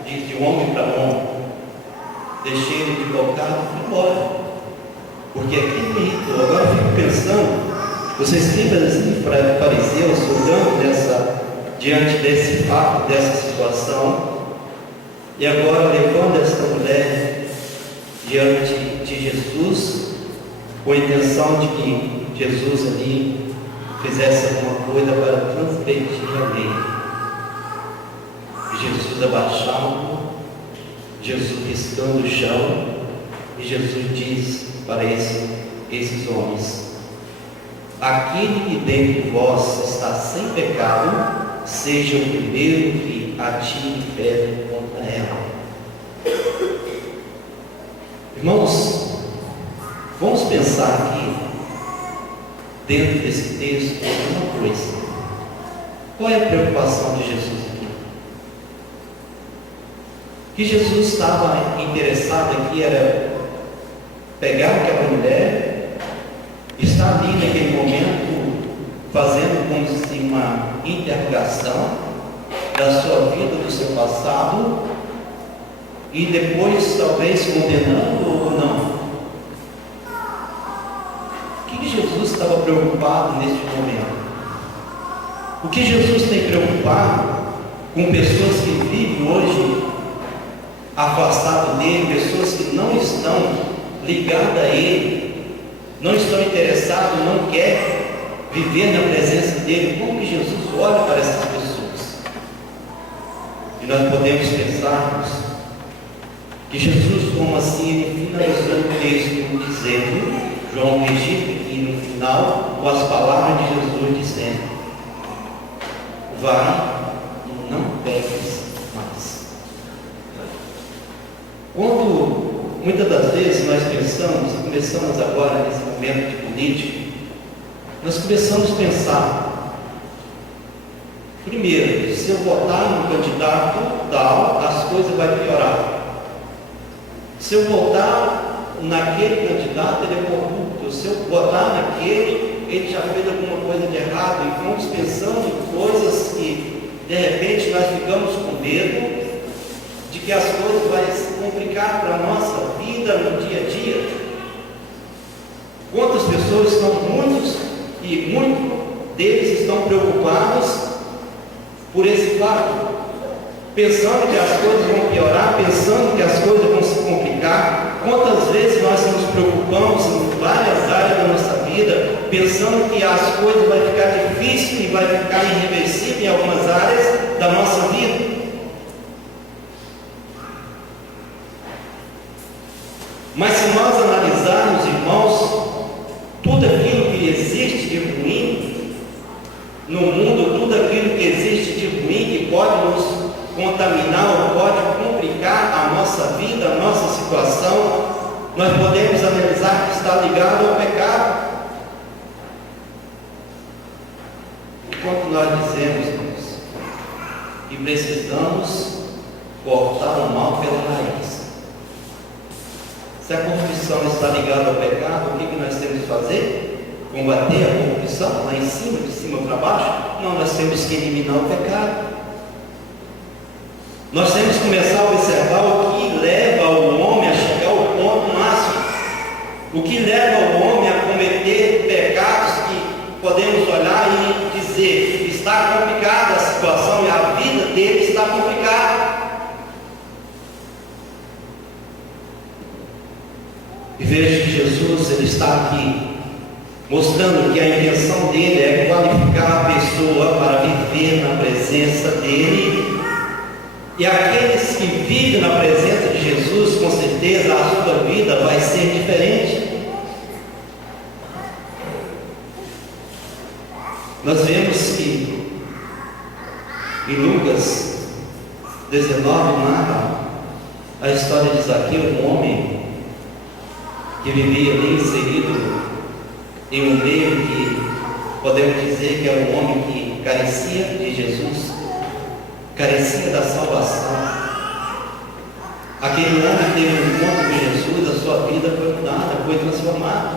diz de homem para homem, deixei ele de bocado e fui embora. Porque aquilo me irritou. Agora eu fico pensando, vocês escribas para fariseus, olhando diante desse fato, dessa situação, e agora levando esta mulher diante de Jesus, com a intenção de que Jesus ali fizesse alguma coisa para transgredir a lei. Jesus abaixando, Jesus riscando o chão, e Jesus diz para esses homens: aquele que dentro de vós está sem pecado, seja o primeiro que atire pedra contra ela. Irmãos, vamos pensar aqui, dentro desse texto, uma coisa. Qual é a preocupação de Jesus aqui? O que Jesus estava interessado aqui era pegar aquela mulher, estar ali naquele momento, fazendo como se uma interrogação da sua vida, do seu passado, e depois talvez condenando ou não. O que Jesus estava preocupado neste momento? O que Jesus tem preocupado com pessoas que vivem hoje afastadas dele, pessoas que não estão ligadas a ele, não estão interessadas, não querem viver na presença dele? Como que Jesus olha para essas pessoas? E nós podemos pensarmos que Jesus, como assim, ele finalizou o texto dizendo, João registra aqui no final, com as palavras de Jesus dizendo: vai e não peques mais. Quando muitas das vezes nós pensamos, e começamos agora nesse momento de política, nós começamos a pensar, primeiro, se eu votar no candidato tal, as coisas vão piorar. Se eu votar naquele candidato, ele é corrupto. Se eu votar naquele, ele já fez alguma coisa de errado. E vamos pensando em coisas que, de repente, nós ficamos com medo de que as coisas vão se complicar para a nossa vida no dia a dia. Quantas pessoas estão, muitos deles estão preocupados por esse fato, pensando que as coisas vão piorar, pensando que as coisas vão se complicar. Quantas vezes nós nos preocupamos em várias áreas da nossa vida, pensando que as coisas vão ficar difíceis e vai ficar irreversível em algumas áreas da nossa vida. Mas se nós analisarmos, irmãos, tudo aquilo que existe de ruim no mundo, tudo aquilo que existe de ruim que pode nos contaminar ou pode complicar a nossa vida, a nossa situação, nós podemos analisar que está ligado ao pecado. Enquanto nós dizemos, irmãos, que precisamos cortar o mal pela raiz. Se a corrupção está ligada ao pecado, o que nós temos que fazer? Combater a corrupção lá em cima, de cima para baixo? Não, nós temos que eliminar o pecado. Nós temos que começar a observar o que leva o homem a chegar ao ponto máximo, o que leva o homem a cometer pecados que podemos olhar e dizer: está complicada a situação e a vida dele está complicada. E vejo que Jesus, ele está aqui mostrando que a intenção dele é qualificar a pessoa para viver na presença dele. E aqueles que vivem na presença de Jesus, com certeza a sua vida vai ser diferente. Nós vemos que em Lucas 19 narra a história de Zaqueu, um homem que vivia ali inserido em um meio que podemos dizer que é um homem que carecia de Jesus, carecia da salvação. Aquele homem teve um encontro com Jesus, a sua vida foi mudada, foi transformada.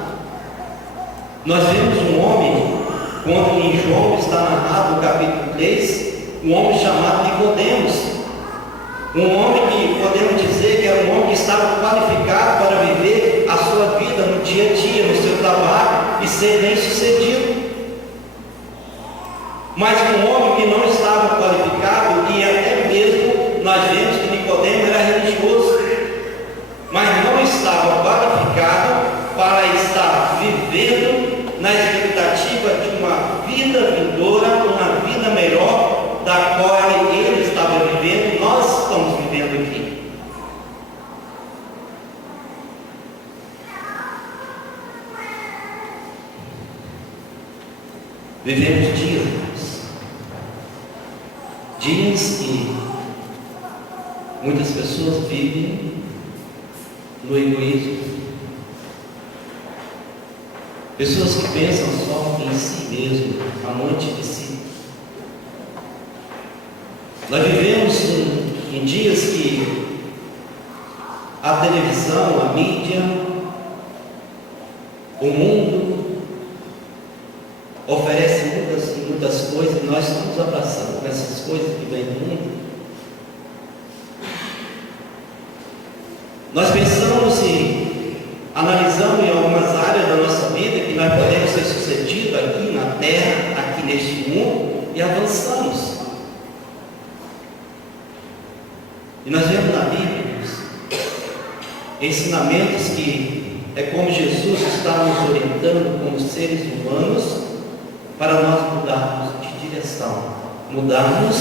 Nós vemos um homem, quando em João está narrado no capítulo 3, um homem chamado Nicodemos, um homem ser bem-sucedido. Mas um homem que não estava qualificado, e até mesmo nós vemos que Nicodemo era religioso, mas não estava qualificado para estar vivendo na expectativa de uma vida vindoura, uma vida melhor, da qual ele estava vivendo e nós estamos vivendo aqui. Vivemos dias que muitas pessoas vivem no egoísmo, pessoas que pensam só em si mesmo, amante de si. Nós vivemos em dias que a televisão, a mídia, o mundo oferece muitas coisas e nós estamos abraçando essas coisas que vêm do mundo. Nós pensamos e analisamos em algumas áreas da nossa vida que nós podemos ser sucedidos aqui na terra, aqui neste mundo, e avançamos. E nós vemos na Bíblia ensinamentos que é como Jesus está nos orientando como seres humanos para nós mudarmos de direção, mudarmos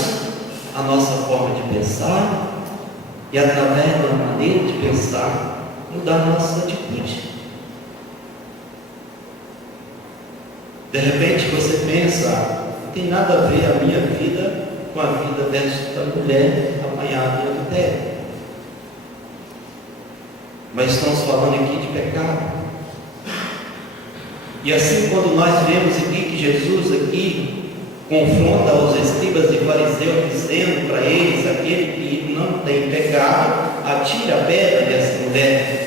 a nossa forma de pensar e, através da maneira de pensar, mudar a nossa atitude. De repente você pensa, não tem nada a ver a minha vida com a vida desta mulher apanhada no adultério. Mas estamos falando aqui de pecado. E assim, quando nós vemos aqui que Jesus aqui confronta os escribas e fariseus, dizendo para eles: aquele que não tem pecado, atire a pedra dessa mulher.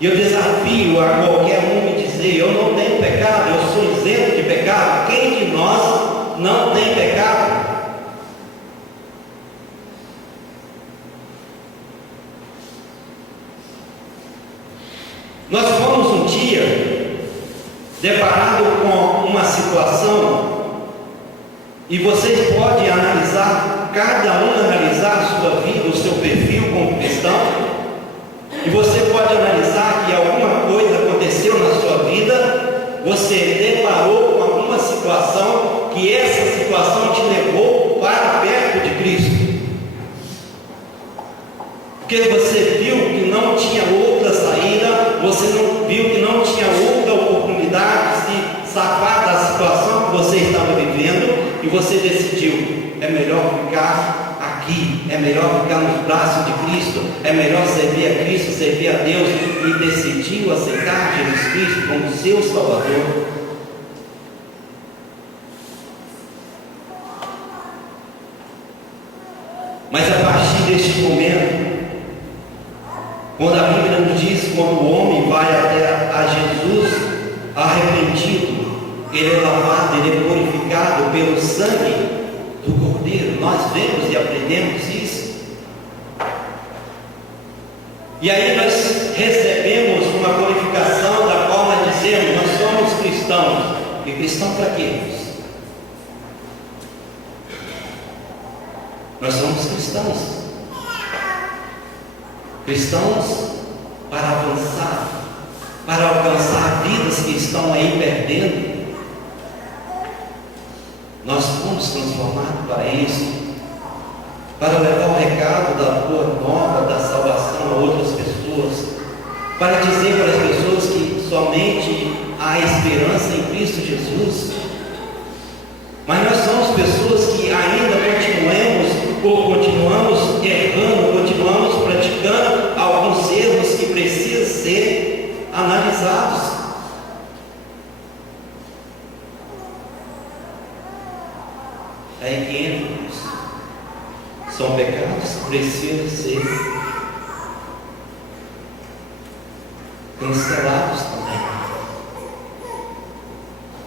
E eu desafio a qualquer um me dizer: eu não tenho pecado, eu sou isento de pecado. Quem de nós não tem pecado? Nós fomos um dia deparado com uma situação, e vocês podem analisar, cada um analisar a sua vida, o seu perfil como cristão, e você pode analisar que alguma coisa aconteceu na sua vida, você deparou com alguma situação, que essa situação te levou para perto de Cristo, porque você viu que não tinha outra saída, você não viu que não tinha outra oportunidade de se safar da situação que você estava vivendo, e você decidiu: é melhor ficar aqui, é melhor ficar nos braços de Cristo, é melhor servir a Cristo, servir a Deus, e decidiu aceitar Jesus Cristo como seu Salvador. Mas a partir deste momento, quando a Bíblia nos diz, quando o homem vai até a Jesus arrependido, ele é lavado, ele é purificado pelo sangue do Cordeiro. Nós vemos e aprendemos isso. E aí nós recebemos uma purificação da qual nós dizemos: nós somos cristãos. E cristão para quê? Nós somos cristãos. Cristãos para avançar, para alcançar vidas que estão aí perdendo. Nós fomos transformados para isso, para levar o recado da boa nova, da salvação a outras pessoas, para dizer para as pessoas que somente há esperança em Cristo Jesus. Mas nós somos pessoas que ainda continuamos errando, continuamos praticando alguns erros que precisam ser analisados. Aí que entra isso. São pecados que precisam ser cancelados também.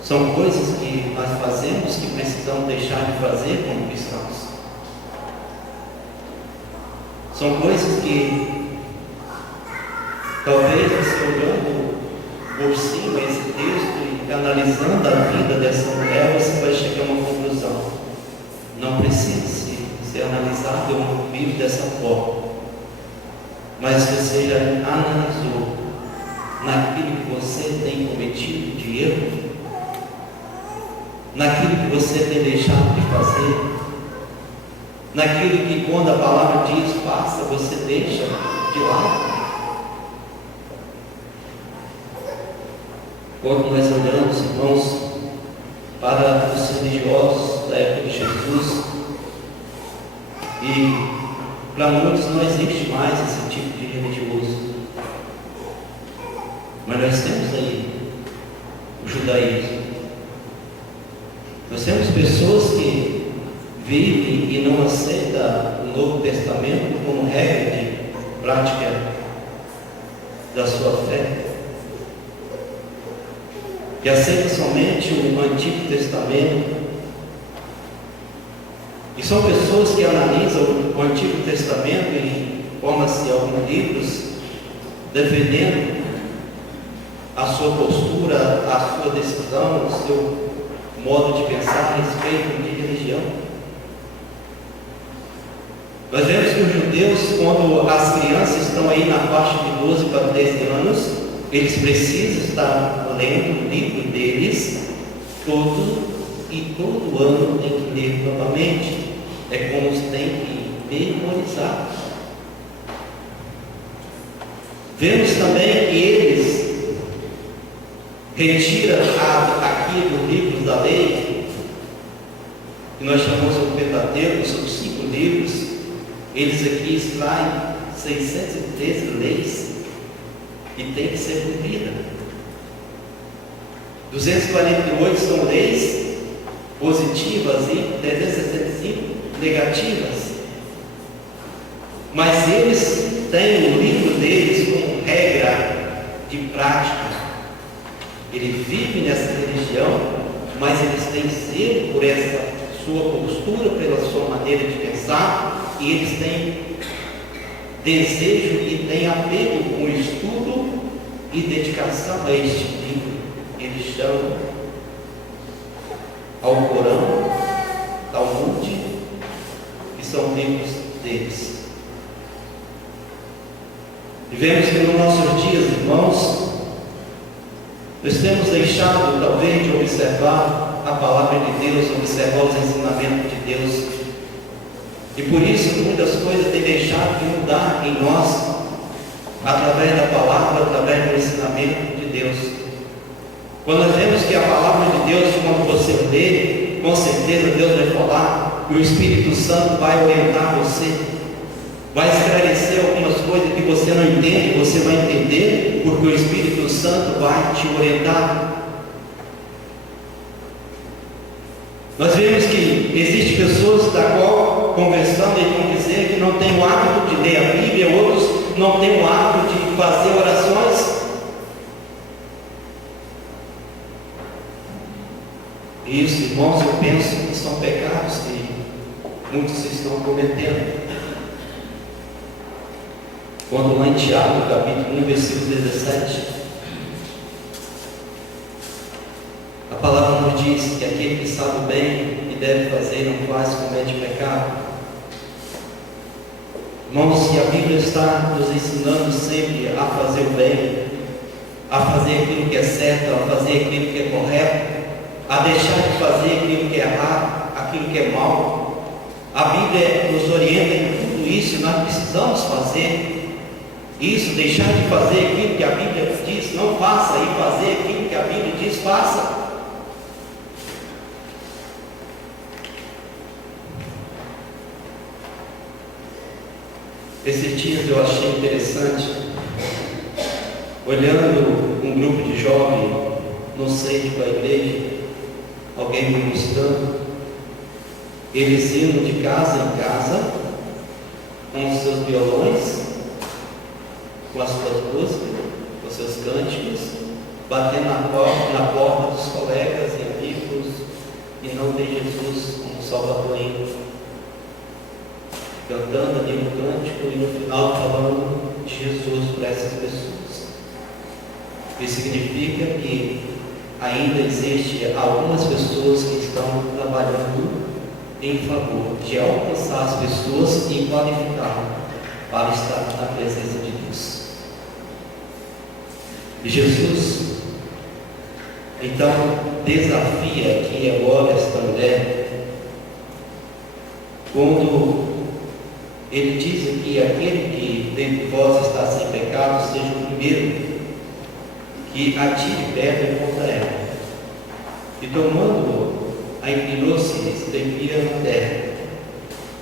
São coisas que nós fazemos que precisamos deixar de fazer como cristãos. São coisas que talvez você olhando por cima analisando a vida dessa mulher, você vai chegar a uma conclusão. Não precisa ser analisado ou vive dessa forma. Mas você já analisou naquilo que você tem cometido de erro, naquilo que você tem deixado de fazer, naquilo que quando a palavra diz passa, você deixa de lado. Quando nós olhamos, irmãos, para os religiosos da época de Jesus, e para muitos não existe mais esse tipo de religioso, mas nós temos aí o judaísmo. Nós temos pessoas que vivem e não aceitam o Novo Testamento como regra de prática da sua fé, que aceita somente o Antigo Testamento. E são pessoas que analisam o Antigo Testamento e formam-se alguns livros defendendo a sua postura, a sua decisão, o seu modo de pensar a respeito de religião. Nós vemos que os judeus, quando as crianças estão aí na faixa de 12 para 13 anos, eles precisam estar lendo o livro deles todo ano tem que ler novamente. É como se tem que memorizar. Vemos também que eles retiram aqui dos livros da lei, que nós chamamos de Pentateuco, são 5 livros. Eles aqui extraem 613 leis que tem que ser cumprida. 248 são leis positivas e 365 negativas. Mas eles têm o livro deles como regra de prática. Ele vive nessa religião, mas eles têm zelo por essa sua postura, pela sua maneira de pensar, e eles têm desejo e têm apego com o estudo e dedicação a este livro. Eles chamam ao Corão, Talmud, que são livros deles. E vemos que nos nossos dias, irmãos, nós temos deixado talvez de observar a palavra de Deus, observar os ensinamentos de Deus. E por isso muitas coisas têm deixado de mudar em nós, através da palavra, através do ensinamento de Deus. Quando nós vemos que a palavra de Deus, quando você lê, com certeza Deus vai falar, e o Espírito Santo vai orientar você, vai esclarecer algumas coisas que você não entende, você vai entender, porque o Espírito Santo vai te orientar. Nós vemos que existem pessoas da qual, conversando, eles vão dizer que não tem o hábito de ler a Bíblia, outros não têm o hábito de fazer orações. Isso, irmãos, eu penso que são pecados que muitos estão cometendo. Quando lá em Tiago, capítulo 1, versículo 17, a palavra nos diz que aquele que sabe bem e deve fazer não faz, comete pecado. Irmãos, se a Bíblia está nos ensinando sempre a fazer o bem, a fazer aquilo que é certo, a fazer aquilo que é correto, a deixar de fazer aquilo que é errado, aquilo que é mal, a Bíblia nos orienta em tudo isso, e nós precisamos fazer isso, deixar de fazer aquilo que a Bíblia diz não faça, e fazer aquilo que a Bíblia diz faça. Esses dias eu achei interessante, olhando um grupo de jovens no centro da igreja, alguém me mostrando, eles indo de casa em casa, com os seus violões, com as suas músicas, com os seus cânticos, batendo na porta dos colegas e amigos, e não tem Jesus como Salvador ainda. Cantando ali um cântico e no final falando de Jesus para essas pessoas. Isso significa que ainda existe algumas pessoas que estão trabalhando em favor de alcançar as pessoas e qualificar para estar na presença de Deus. E Jesus, então, desafia aqui agora esta mulher, quando ele diz aqui: aquele que dentre vós está sem pecado, seja o primeiro que atire pedra contra ela. E tomando, a inclinou-se e estendida na terra.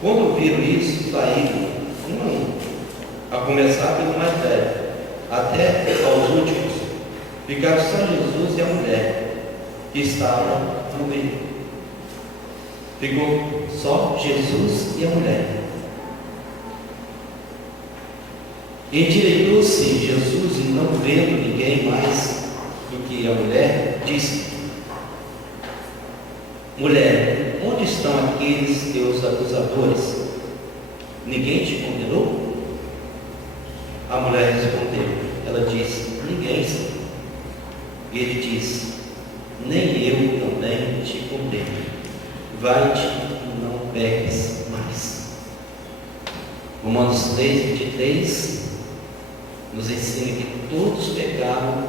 Quando viram isso, saíram um a um, a começar pelo mais velho, até aos últimos. Ficaram só Jesus e a mulher que estava no meio. Ficou só Jesus e a mulher. Endireitou-se Jesus e, não vendo ninguém mais do que a mulher, disse: mulher, onde estão aqueles teus acusadores? Ninguém te condenou? A mulher respondeu, ela disse: ninguém, Senhor. E ele disse: nem eu também te condeno. Vai-te e não peques mais. Romanos 3:23 nos ensina que todos pecaram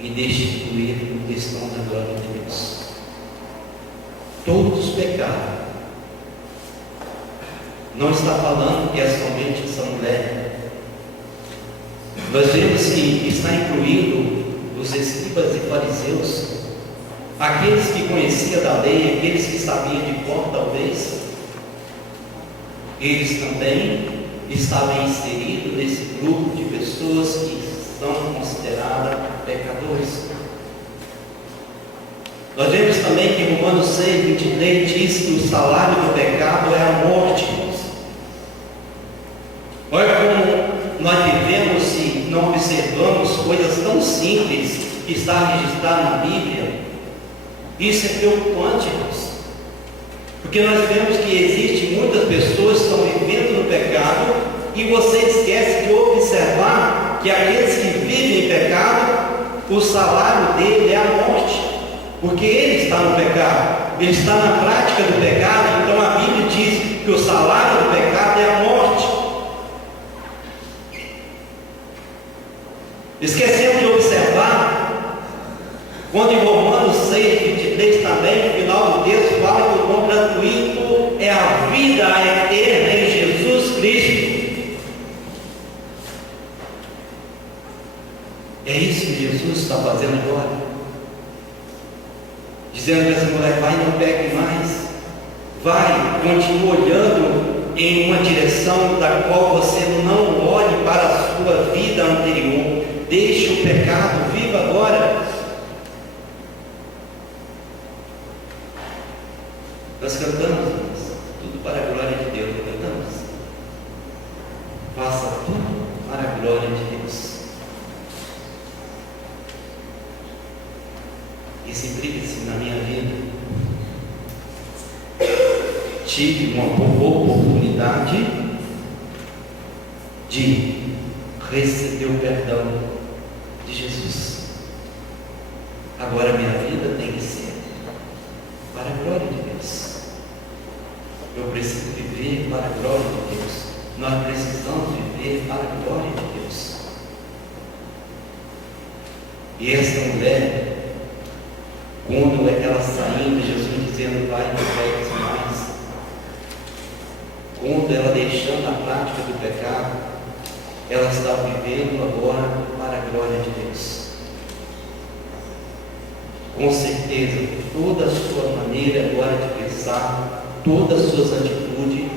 e destituíram a questão da glória de Deus. Todos pecaram. Não está falando que é somente essa mulher. Nós vemos que está incluído os escribas e fariseus, aqueles que conheciam da lei, aqueles que sabiam de cor, talvez. Eles também estavam inseridos nesse grupo de pessoas que são consideradas pecadores. Nós vemos também que em Romanos 6:23 diz que o salário do pecado é a morte. Olha como nós vivemos e não observamos coisas tão simples que está registrado na Bíblia. Isso é preocupante, irmãos. Porque nós vemos que existem muitas pessoas que estão vivendo no pecado e você esquece de observar que aqueles que vivem em pecado, o salário dele é a morte. Porque ele está no pecado, ele está na prática do pecado. Então a Bíblia diz que o salário do pecado é a morte. Esquecemos de observar quando em Romanos 6:23 também, no final do texto, fala que o dom gratuito é a vida eterna em Jesus Cristo. É isso que Jesus está fazendo agora, dizendo que essa mulher: vai, não peque mais, vai, continue olhando em uma direção da qual você não olhe para a sua vida anterior. Deixe o pecado, viva agora. Nós cantamos, tudo para a glória de Deus. Cantamos: faça tudo para a glória de Deus. Isso implica-se na minha vida. Tive uma oportunidade de receber o perdão de Jesus. Agora minha vida tem que ser para a glória de Deus. Eu preciso viver para a glória de Deus. Nós precisamos viver para a glória de Deus. E essa mulher, quando ela saindo, Jesus dizendo: vai, não peques mais, quando ela deixando a prática do pecado, ela está vivendo agora para a glória de Deus. Com certeza, toda a sua maneira agora de pensar, todas as suas atitudes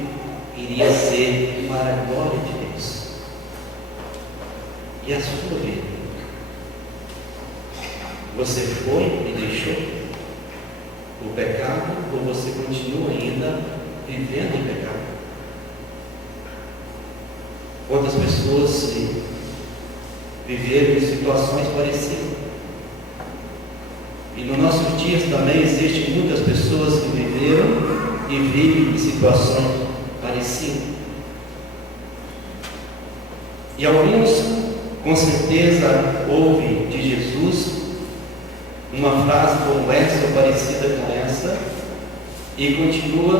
iria ser para a glória de Deus. E a sua vida? Você foi e deixou o pecado, ou você continua ainda vivendo em pecado? Quantas pessoas viveram em situações parecidas? E nos nossos dias também existem muitas pessoas que viveram e vivem em situações parecidas. E alguns, com certeza, ouvem de Jesus uma frase como essa, ou parecida com essa, e continua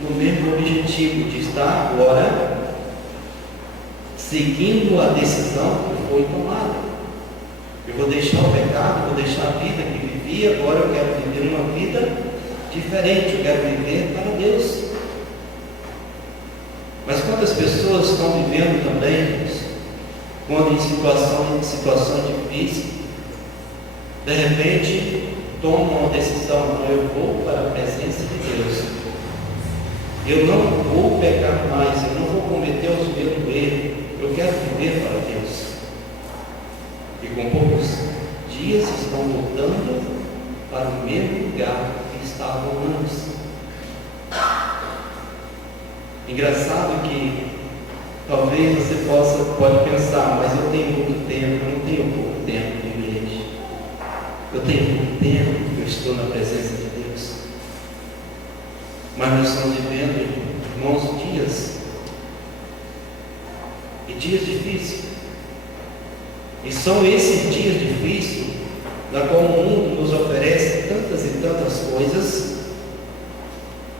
no mesmo objetivo de estar agora seguindo a decisão que foi tomada. Eu vou deixar o pecado, vou deixar a vida que vivi, agora eu quero viver uma vida diferente, eu quero viver para Deus. Mas quantas pessoas estão vivendo também, quando em situação difícil, de repente tomam uma decisão: não, eu vou para a presença de Deus, eu não vou pecar mais, eu não vou cometer o mesmo erro, eu quero viver para Deus. E com poucos dias estão voltando para o mesmo lugar que estavam antes. Engraçado que talvez você pode pensar: mas eu tenho muito tempo, eu não tenho pouco tempo de igreja. Eu tenho muito tempo que eu estou na presença de Deus. Mas nós estamos vivendo, irmãos, dias difíceis. E são esses dias difíceis na qual o mundo nos oferece tantas e tantas coisas,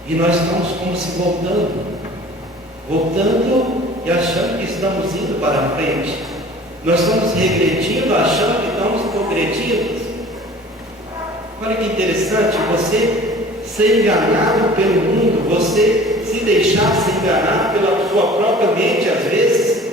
e nós estamos como se voltando e achando que estamos indo para frente. Nós estamos regredindo, achando que estamos progredindo. Olha que interessante, você ser enganado pelo mundo, você se deixar se enganar pela sua própria mente às vezes.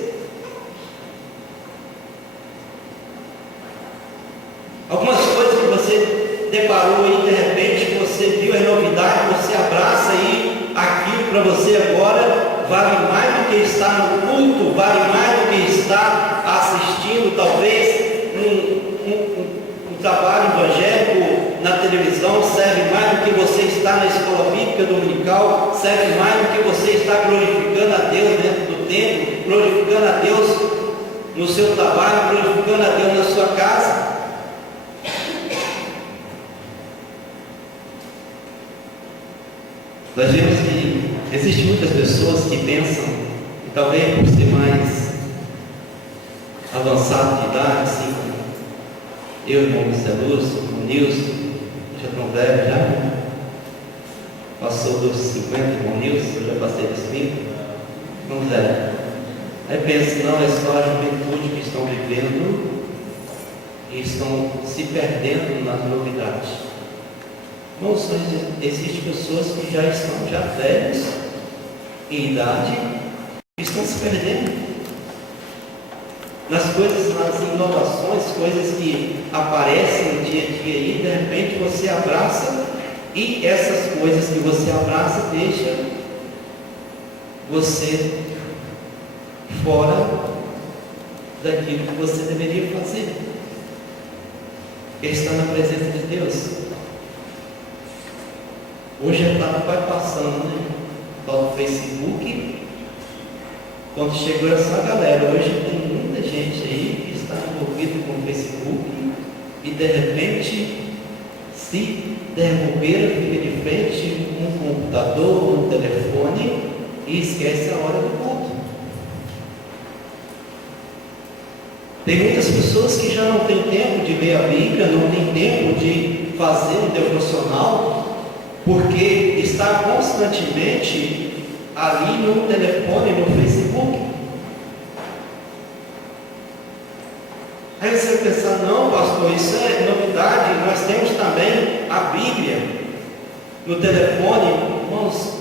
Algumas coisas que você deparou aí, de repente, você viu a novidade, você abraça aí aquilo para você agora, vale mais do que estar no culto, vale mais do que estar assistindo, talvez, um trabalho evangélico na televisão, serve mais do que você estar na escola bíblica dominical, serve mais do que você estar glorificando a Deus dentro do templo, glorificando a Deus no seu trabalho, glorificando a Deus na sua casa. Nós vemos que existem muitas pessoas que pensam, e talvez por ser mais avançado de idade, assim como eu, irmão Lúcio, o Nilson, já tão velho já, passou dos 50, irmão Nilson, eu já passei dos 30, não velho. Aí pensa: não, é só a juventude que estão vivendo e estão se perdendo nas novidades. Não, existem pessoas que já estão velhas em idade e estão se perdendo nas coisas, nas inovações, coisas que aparecem no dia a dia e de repente você abraça, e essas coisas que você abraça deixa você fora daquilo que você deveria fazer, que está na presença de Deus. Hoje a etapa vai passando, né? Tal do Facebook. Quando chegou essa galera, hoje tem muita gente aí que está envolvida com o Facebook e de repente, se der bobeira, fica de frente um computador, um telefone e esquece a hora do culto. Tem muitas pessoas que já não têm tempo de ler a Bíblia, não têm tempo de fazer um devocional, porque está constantemente ali no telefone, no Facebook. Aí você vai pensar: não, pastor, isso é novidade, nós temos também a Bíblia no telefone. Irmãos,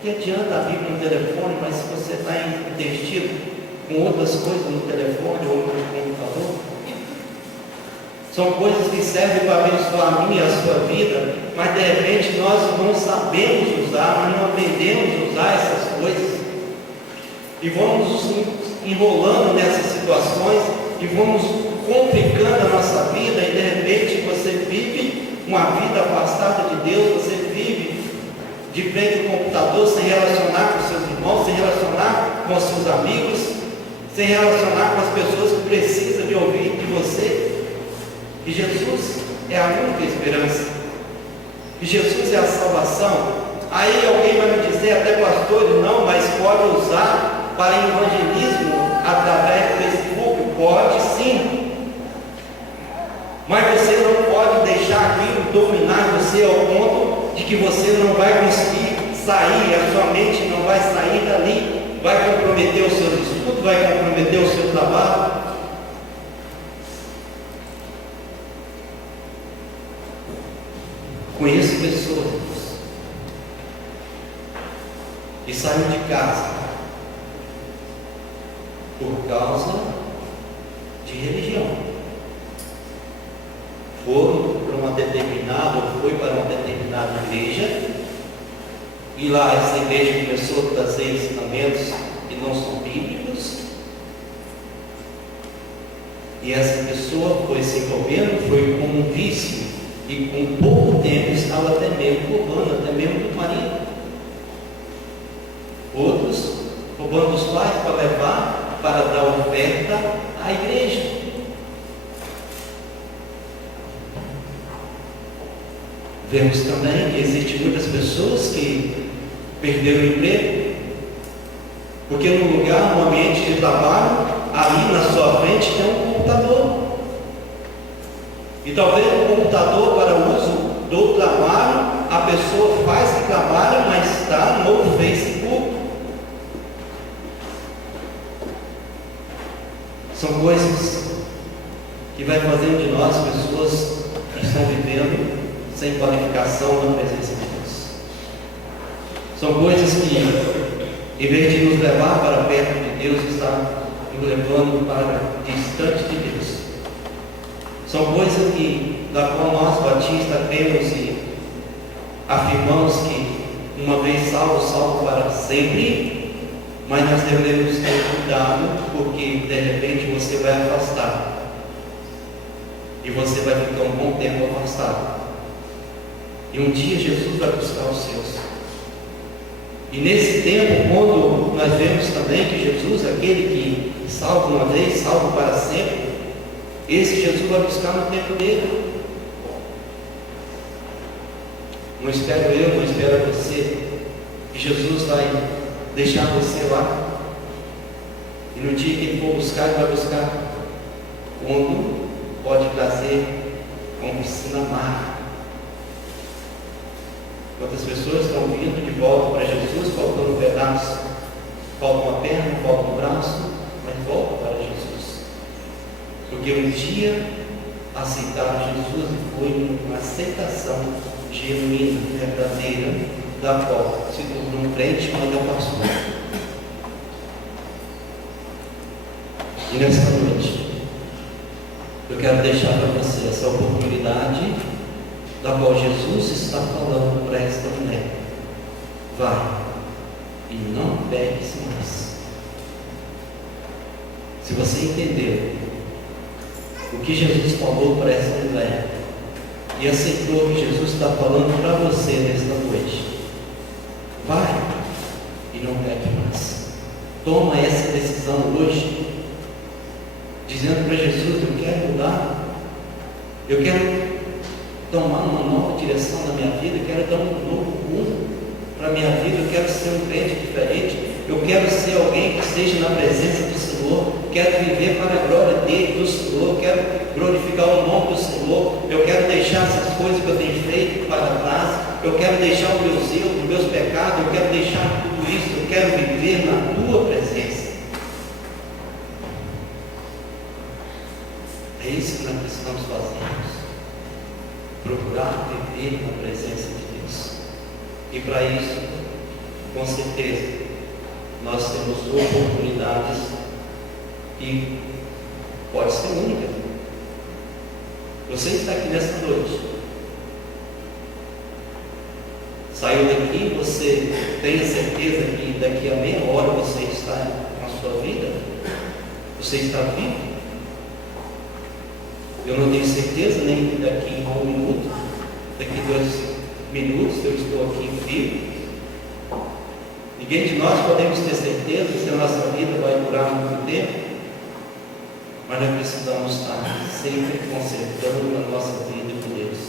que adianta a Bíblia no telefone, mas se você está investido com outras coisas no telefone ou no computador? São coisas que servem para abençoar a minha e a sua vida, mas de repente nós não sabemos usar, nós não aprendemos a usar essas coisas, e vamos nos enrolando nessas situações, e vamos complicando a nossa vida, e de repente você vive uma vida afastada de Deus, você vive de frente ao computador, sem relacionar com seus irmãos, sem relacionar com os seus amigos, sem relacionar com as pessoas que precisam de ouvir de você. E Jesus é a única esperança, e Jesus é a salvação. Aí alguém vai me dizer: até pastor, não, mas pode usar para evangelismo através do Facebook? Pode sim, mas você não pode pode deixar aquilo dominar você ao ponto de que você não vai conseguir sair, a sua mente não vai sair dali, vai comprometer os seus estudos, vai comprometer o seu trabalho. Conheço pessoas que saem de casa por causa de religião. Foram para uma determinada, ou foi para uma determinada igreja, e lá essa igreja começou a trazer ensinamentos que não são bíblicos, e essa pessoa foi se envolvendo, foi com um vício, e com pouco tempo estava até mesmo roubando, até mesmo do marido. Outros roubando os pais para levar, para dar oferta à igreja. Vemos também que existem muitas pessoas que perderam o emprego, porque no lugar, no ambiente de trabalho, ali na sua frente tem um computador. E talvez o computador para o uso do trabalho, a pessoa faz que trabalha, mas está no Facebook. São coisas que vai fazendo de nós pessoas que estão vivendo sem qualificação na presença de Deus. São coisas que, em vez de nos levar para perto de Deus, está nos levando para distante de Deus. São coisas da qual nós, batistas, cremos e afirmamos que, uma vez salvo, salvo para sempre, mas nós devemos ter cuidado, porque de repente você vai afastar, e você vai ficar um bom tempo afastado. E um dia Jesus vai buscar os seus. E nesse tempo, quando nós vemos também que Jesus, aquele que salva uma vez, salvo para sempre, esse Jesus vai buscar no tempo dele. Não espero eu, não espero você, que Jesus vai deixar você lá. E no dia que ele for buscar, ele vai buscar quando pode trazer uma piscina amarga. Quantas pessoas estão vindo de volta para Jesus, faltando um pedaço, falta uma perna, falta um braço, mas volta para Jesus. Porque um dia aceitaram Jesus e foi uma aceitação genuína, verdadeira, da qual se tornou um crente, mas não pastor. E nesta noite, eu quero deixar para você essa oportunidade da qual Jesus está falando para esta mulher. Vai e não peques mais. Se você entendeu o que Jesus falou para essa mulher e aceitou o que Jesus está falando para você nesta noite, vai e não peque mais. Toma essa decisão hoje, dizendo para Jesus: eu quero mudar, eu quero tomar uma nova direção na minha vida, eu quero dar um novo rumo para a minha vida, eu quero ser um crente diferente, eu quero ser alguém que esteja na presença do Senhor, quero viver para a glória dele, do Senhor, quero glorificar o nome do Senhor, eu quero deixar essas coisas que eu tenho feito para trás, eu quero deixar os meus erros, os meus pecados, eu quero deixar tudo isso, eu quero viver na tua presença. É isso que nós precisamos fazer. Procurar viver na presença de Deus. E para isso, com certeza, nós temos oportunidades que pode ser única. Você está aqui nesta noite, saiu daqui, você tem a certeza que daqui a meia hora você está na sua vida, você está vivo. Eu não tenho certeza nem que daqui a 1 minuto, daqui a 2 minutos eu estou aqui vivo. Ninguém de nós podemos ter certeza se a nossa vida vai durar muito tempo, mas nós precisamos estar sempre consertando a nossa vida com Deus.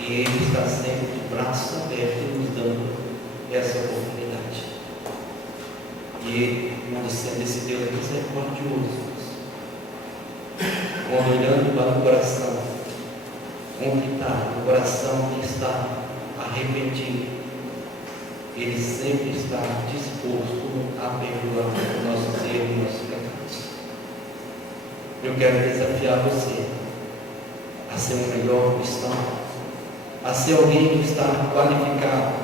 E Ele está sempre de braços abertos nos dando essa oportunidade. E Ele, sendo esse Deus misericordioso, quando olhando para o coração, contritado, o coração que está arrependido, Ele sempre está disposto a perdoar os nossos erros, os nossos pecados. Eu quero desafiar você a ser um melhor cristão, a ser alguém que está qualificado,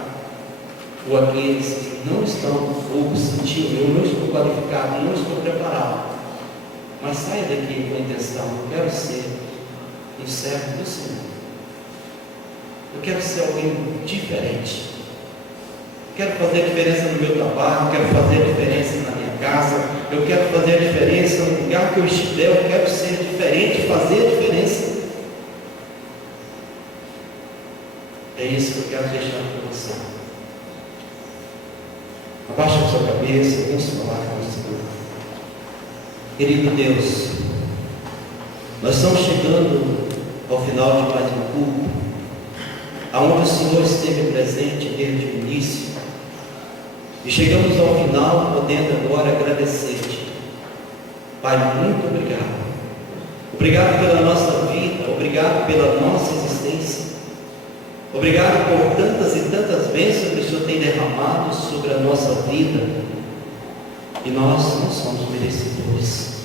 ou aqueles que não estão, ou sentindo, eu não estou qualificado, eu não estou preparado, mas saia daqui com a intenção: eu quero ser um servo do Senhor, eu quero ser alguém diferente, quero fazer a diferença no meu trabalho, quero fazer a diferença na minha casa, eu quero fazer a diferença no lugar que eu estiver, eu quero ser diferente, fazer a diferença. É isso que eu quero deixar para você. Abaixa a sua cabeça, vamos falar com o Senhor. Querido Deus, nós estamos chegando ao final de mais um culto, aonde o Senhor esteve presente desde o início, e chegamos ao final podendo agora agradecer-te. Pai, muito obrigado. Obrigado pela nossa vida, obrigado pela nossa existência. Obrigado por tantas e tantas bênçãos que o Senhor tem derramado sobre a nossa vida, e nós não somos merecedores,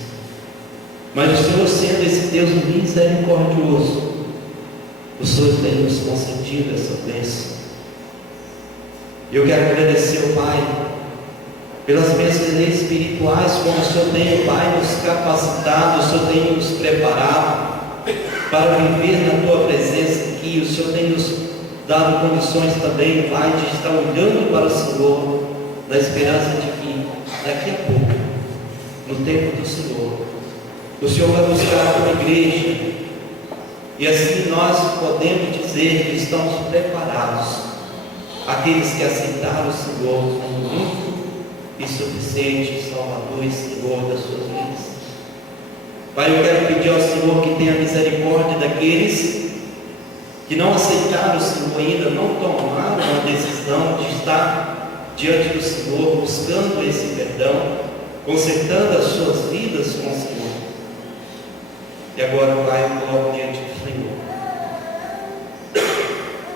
mas o Senhor, sendo esse Deus misericordioso, o Senhor tem nos concedido essa bênção. Eu quero agradecer, Pai, pelas bênçãos espirituais, como o Senhor tem, Pai, nos capacitado, o Senhor tem nos preparado para viver na Tua presença aqui, o Senhor tem nos dado condições também, Pai, de estar olhando para o Senhor, na esperança de que daqui a pouco, no tempo do Senhor, o Senhor vai buscar a Tua igreja, e assim nós podemos dizer que estamos preparados, aqueles que aceitaram o Senhor como único e suficiente Salvador e Senhor das suas vidas. Pai, eu quero pedir ao Senhor que tenha misericórdia daqueles que não aceitaram o Senhor ainda, não tomaram a decisão de estar diante do Senhor, buscando esse perdão, consertando as suas vidas com o Senhor. E agora, Pai, eu coloco diante do Senhor,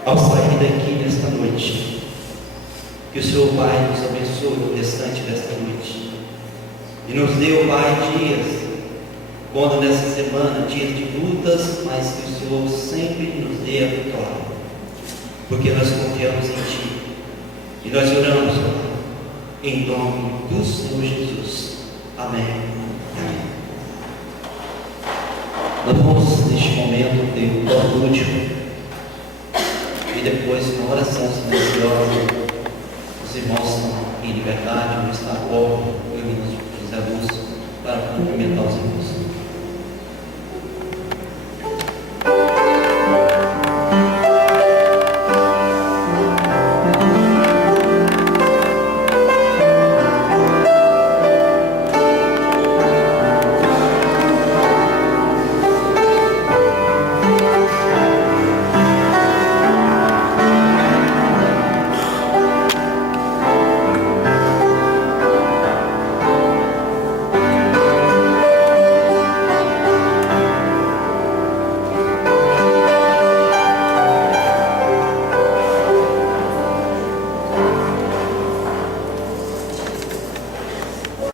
ao sair daqui nesta noite, que o Senhor, Pai, nos abençoe no restante desta noite, e nos dê, Pai, dias, quando nessa semana, dias de lutas, mas que o Senhor sempre nos dê a vitória, porque nós confiamos em Ti, e nós oramos, Pai, em nome do Senhor Jesus. Amém. Amém. Nós vamos, neste momento, ter o toque último, e depois, uma oração silenciosa. Os irmãos estão em liberdade, não está agora, eu e José Lúcio, para cumprimentar os irmãos.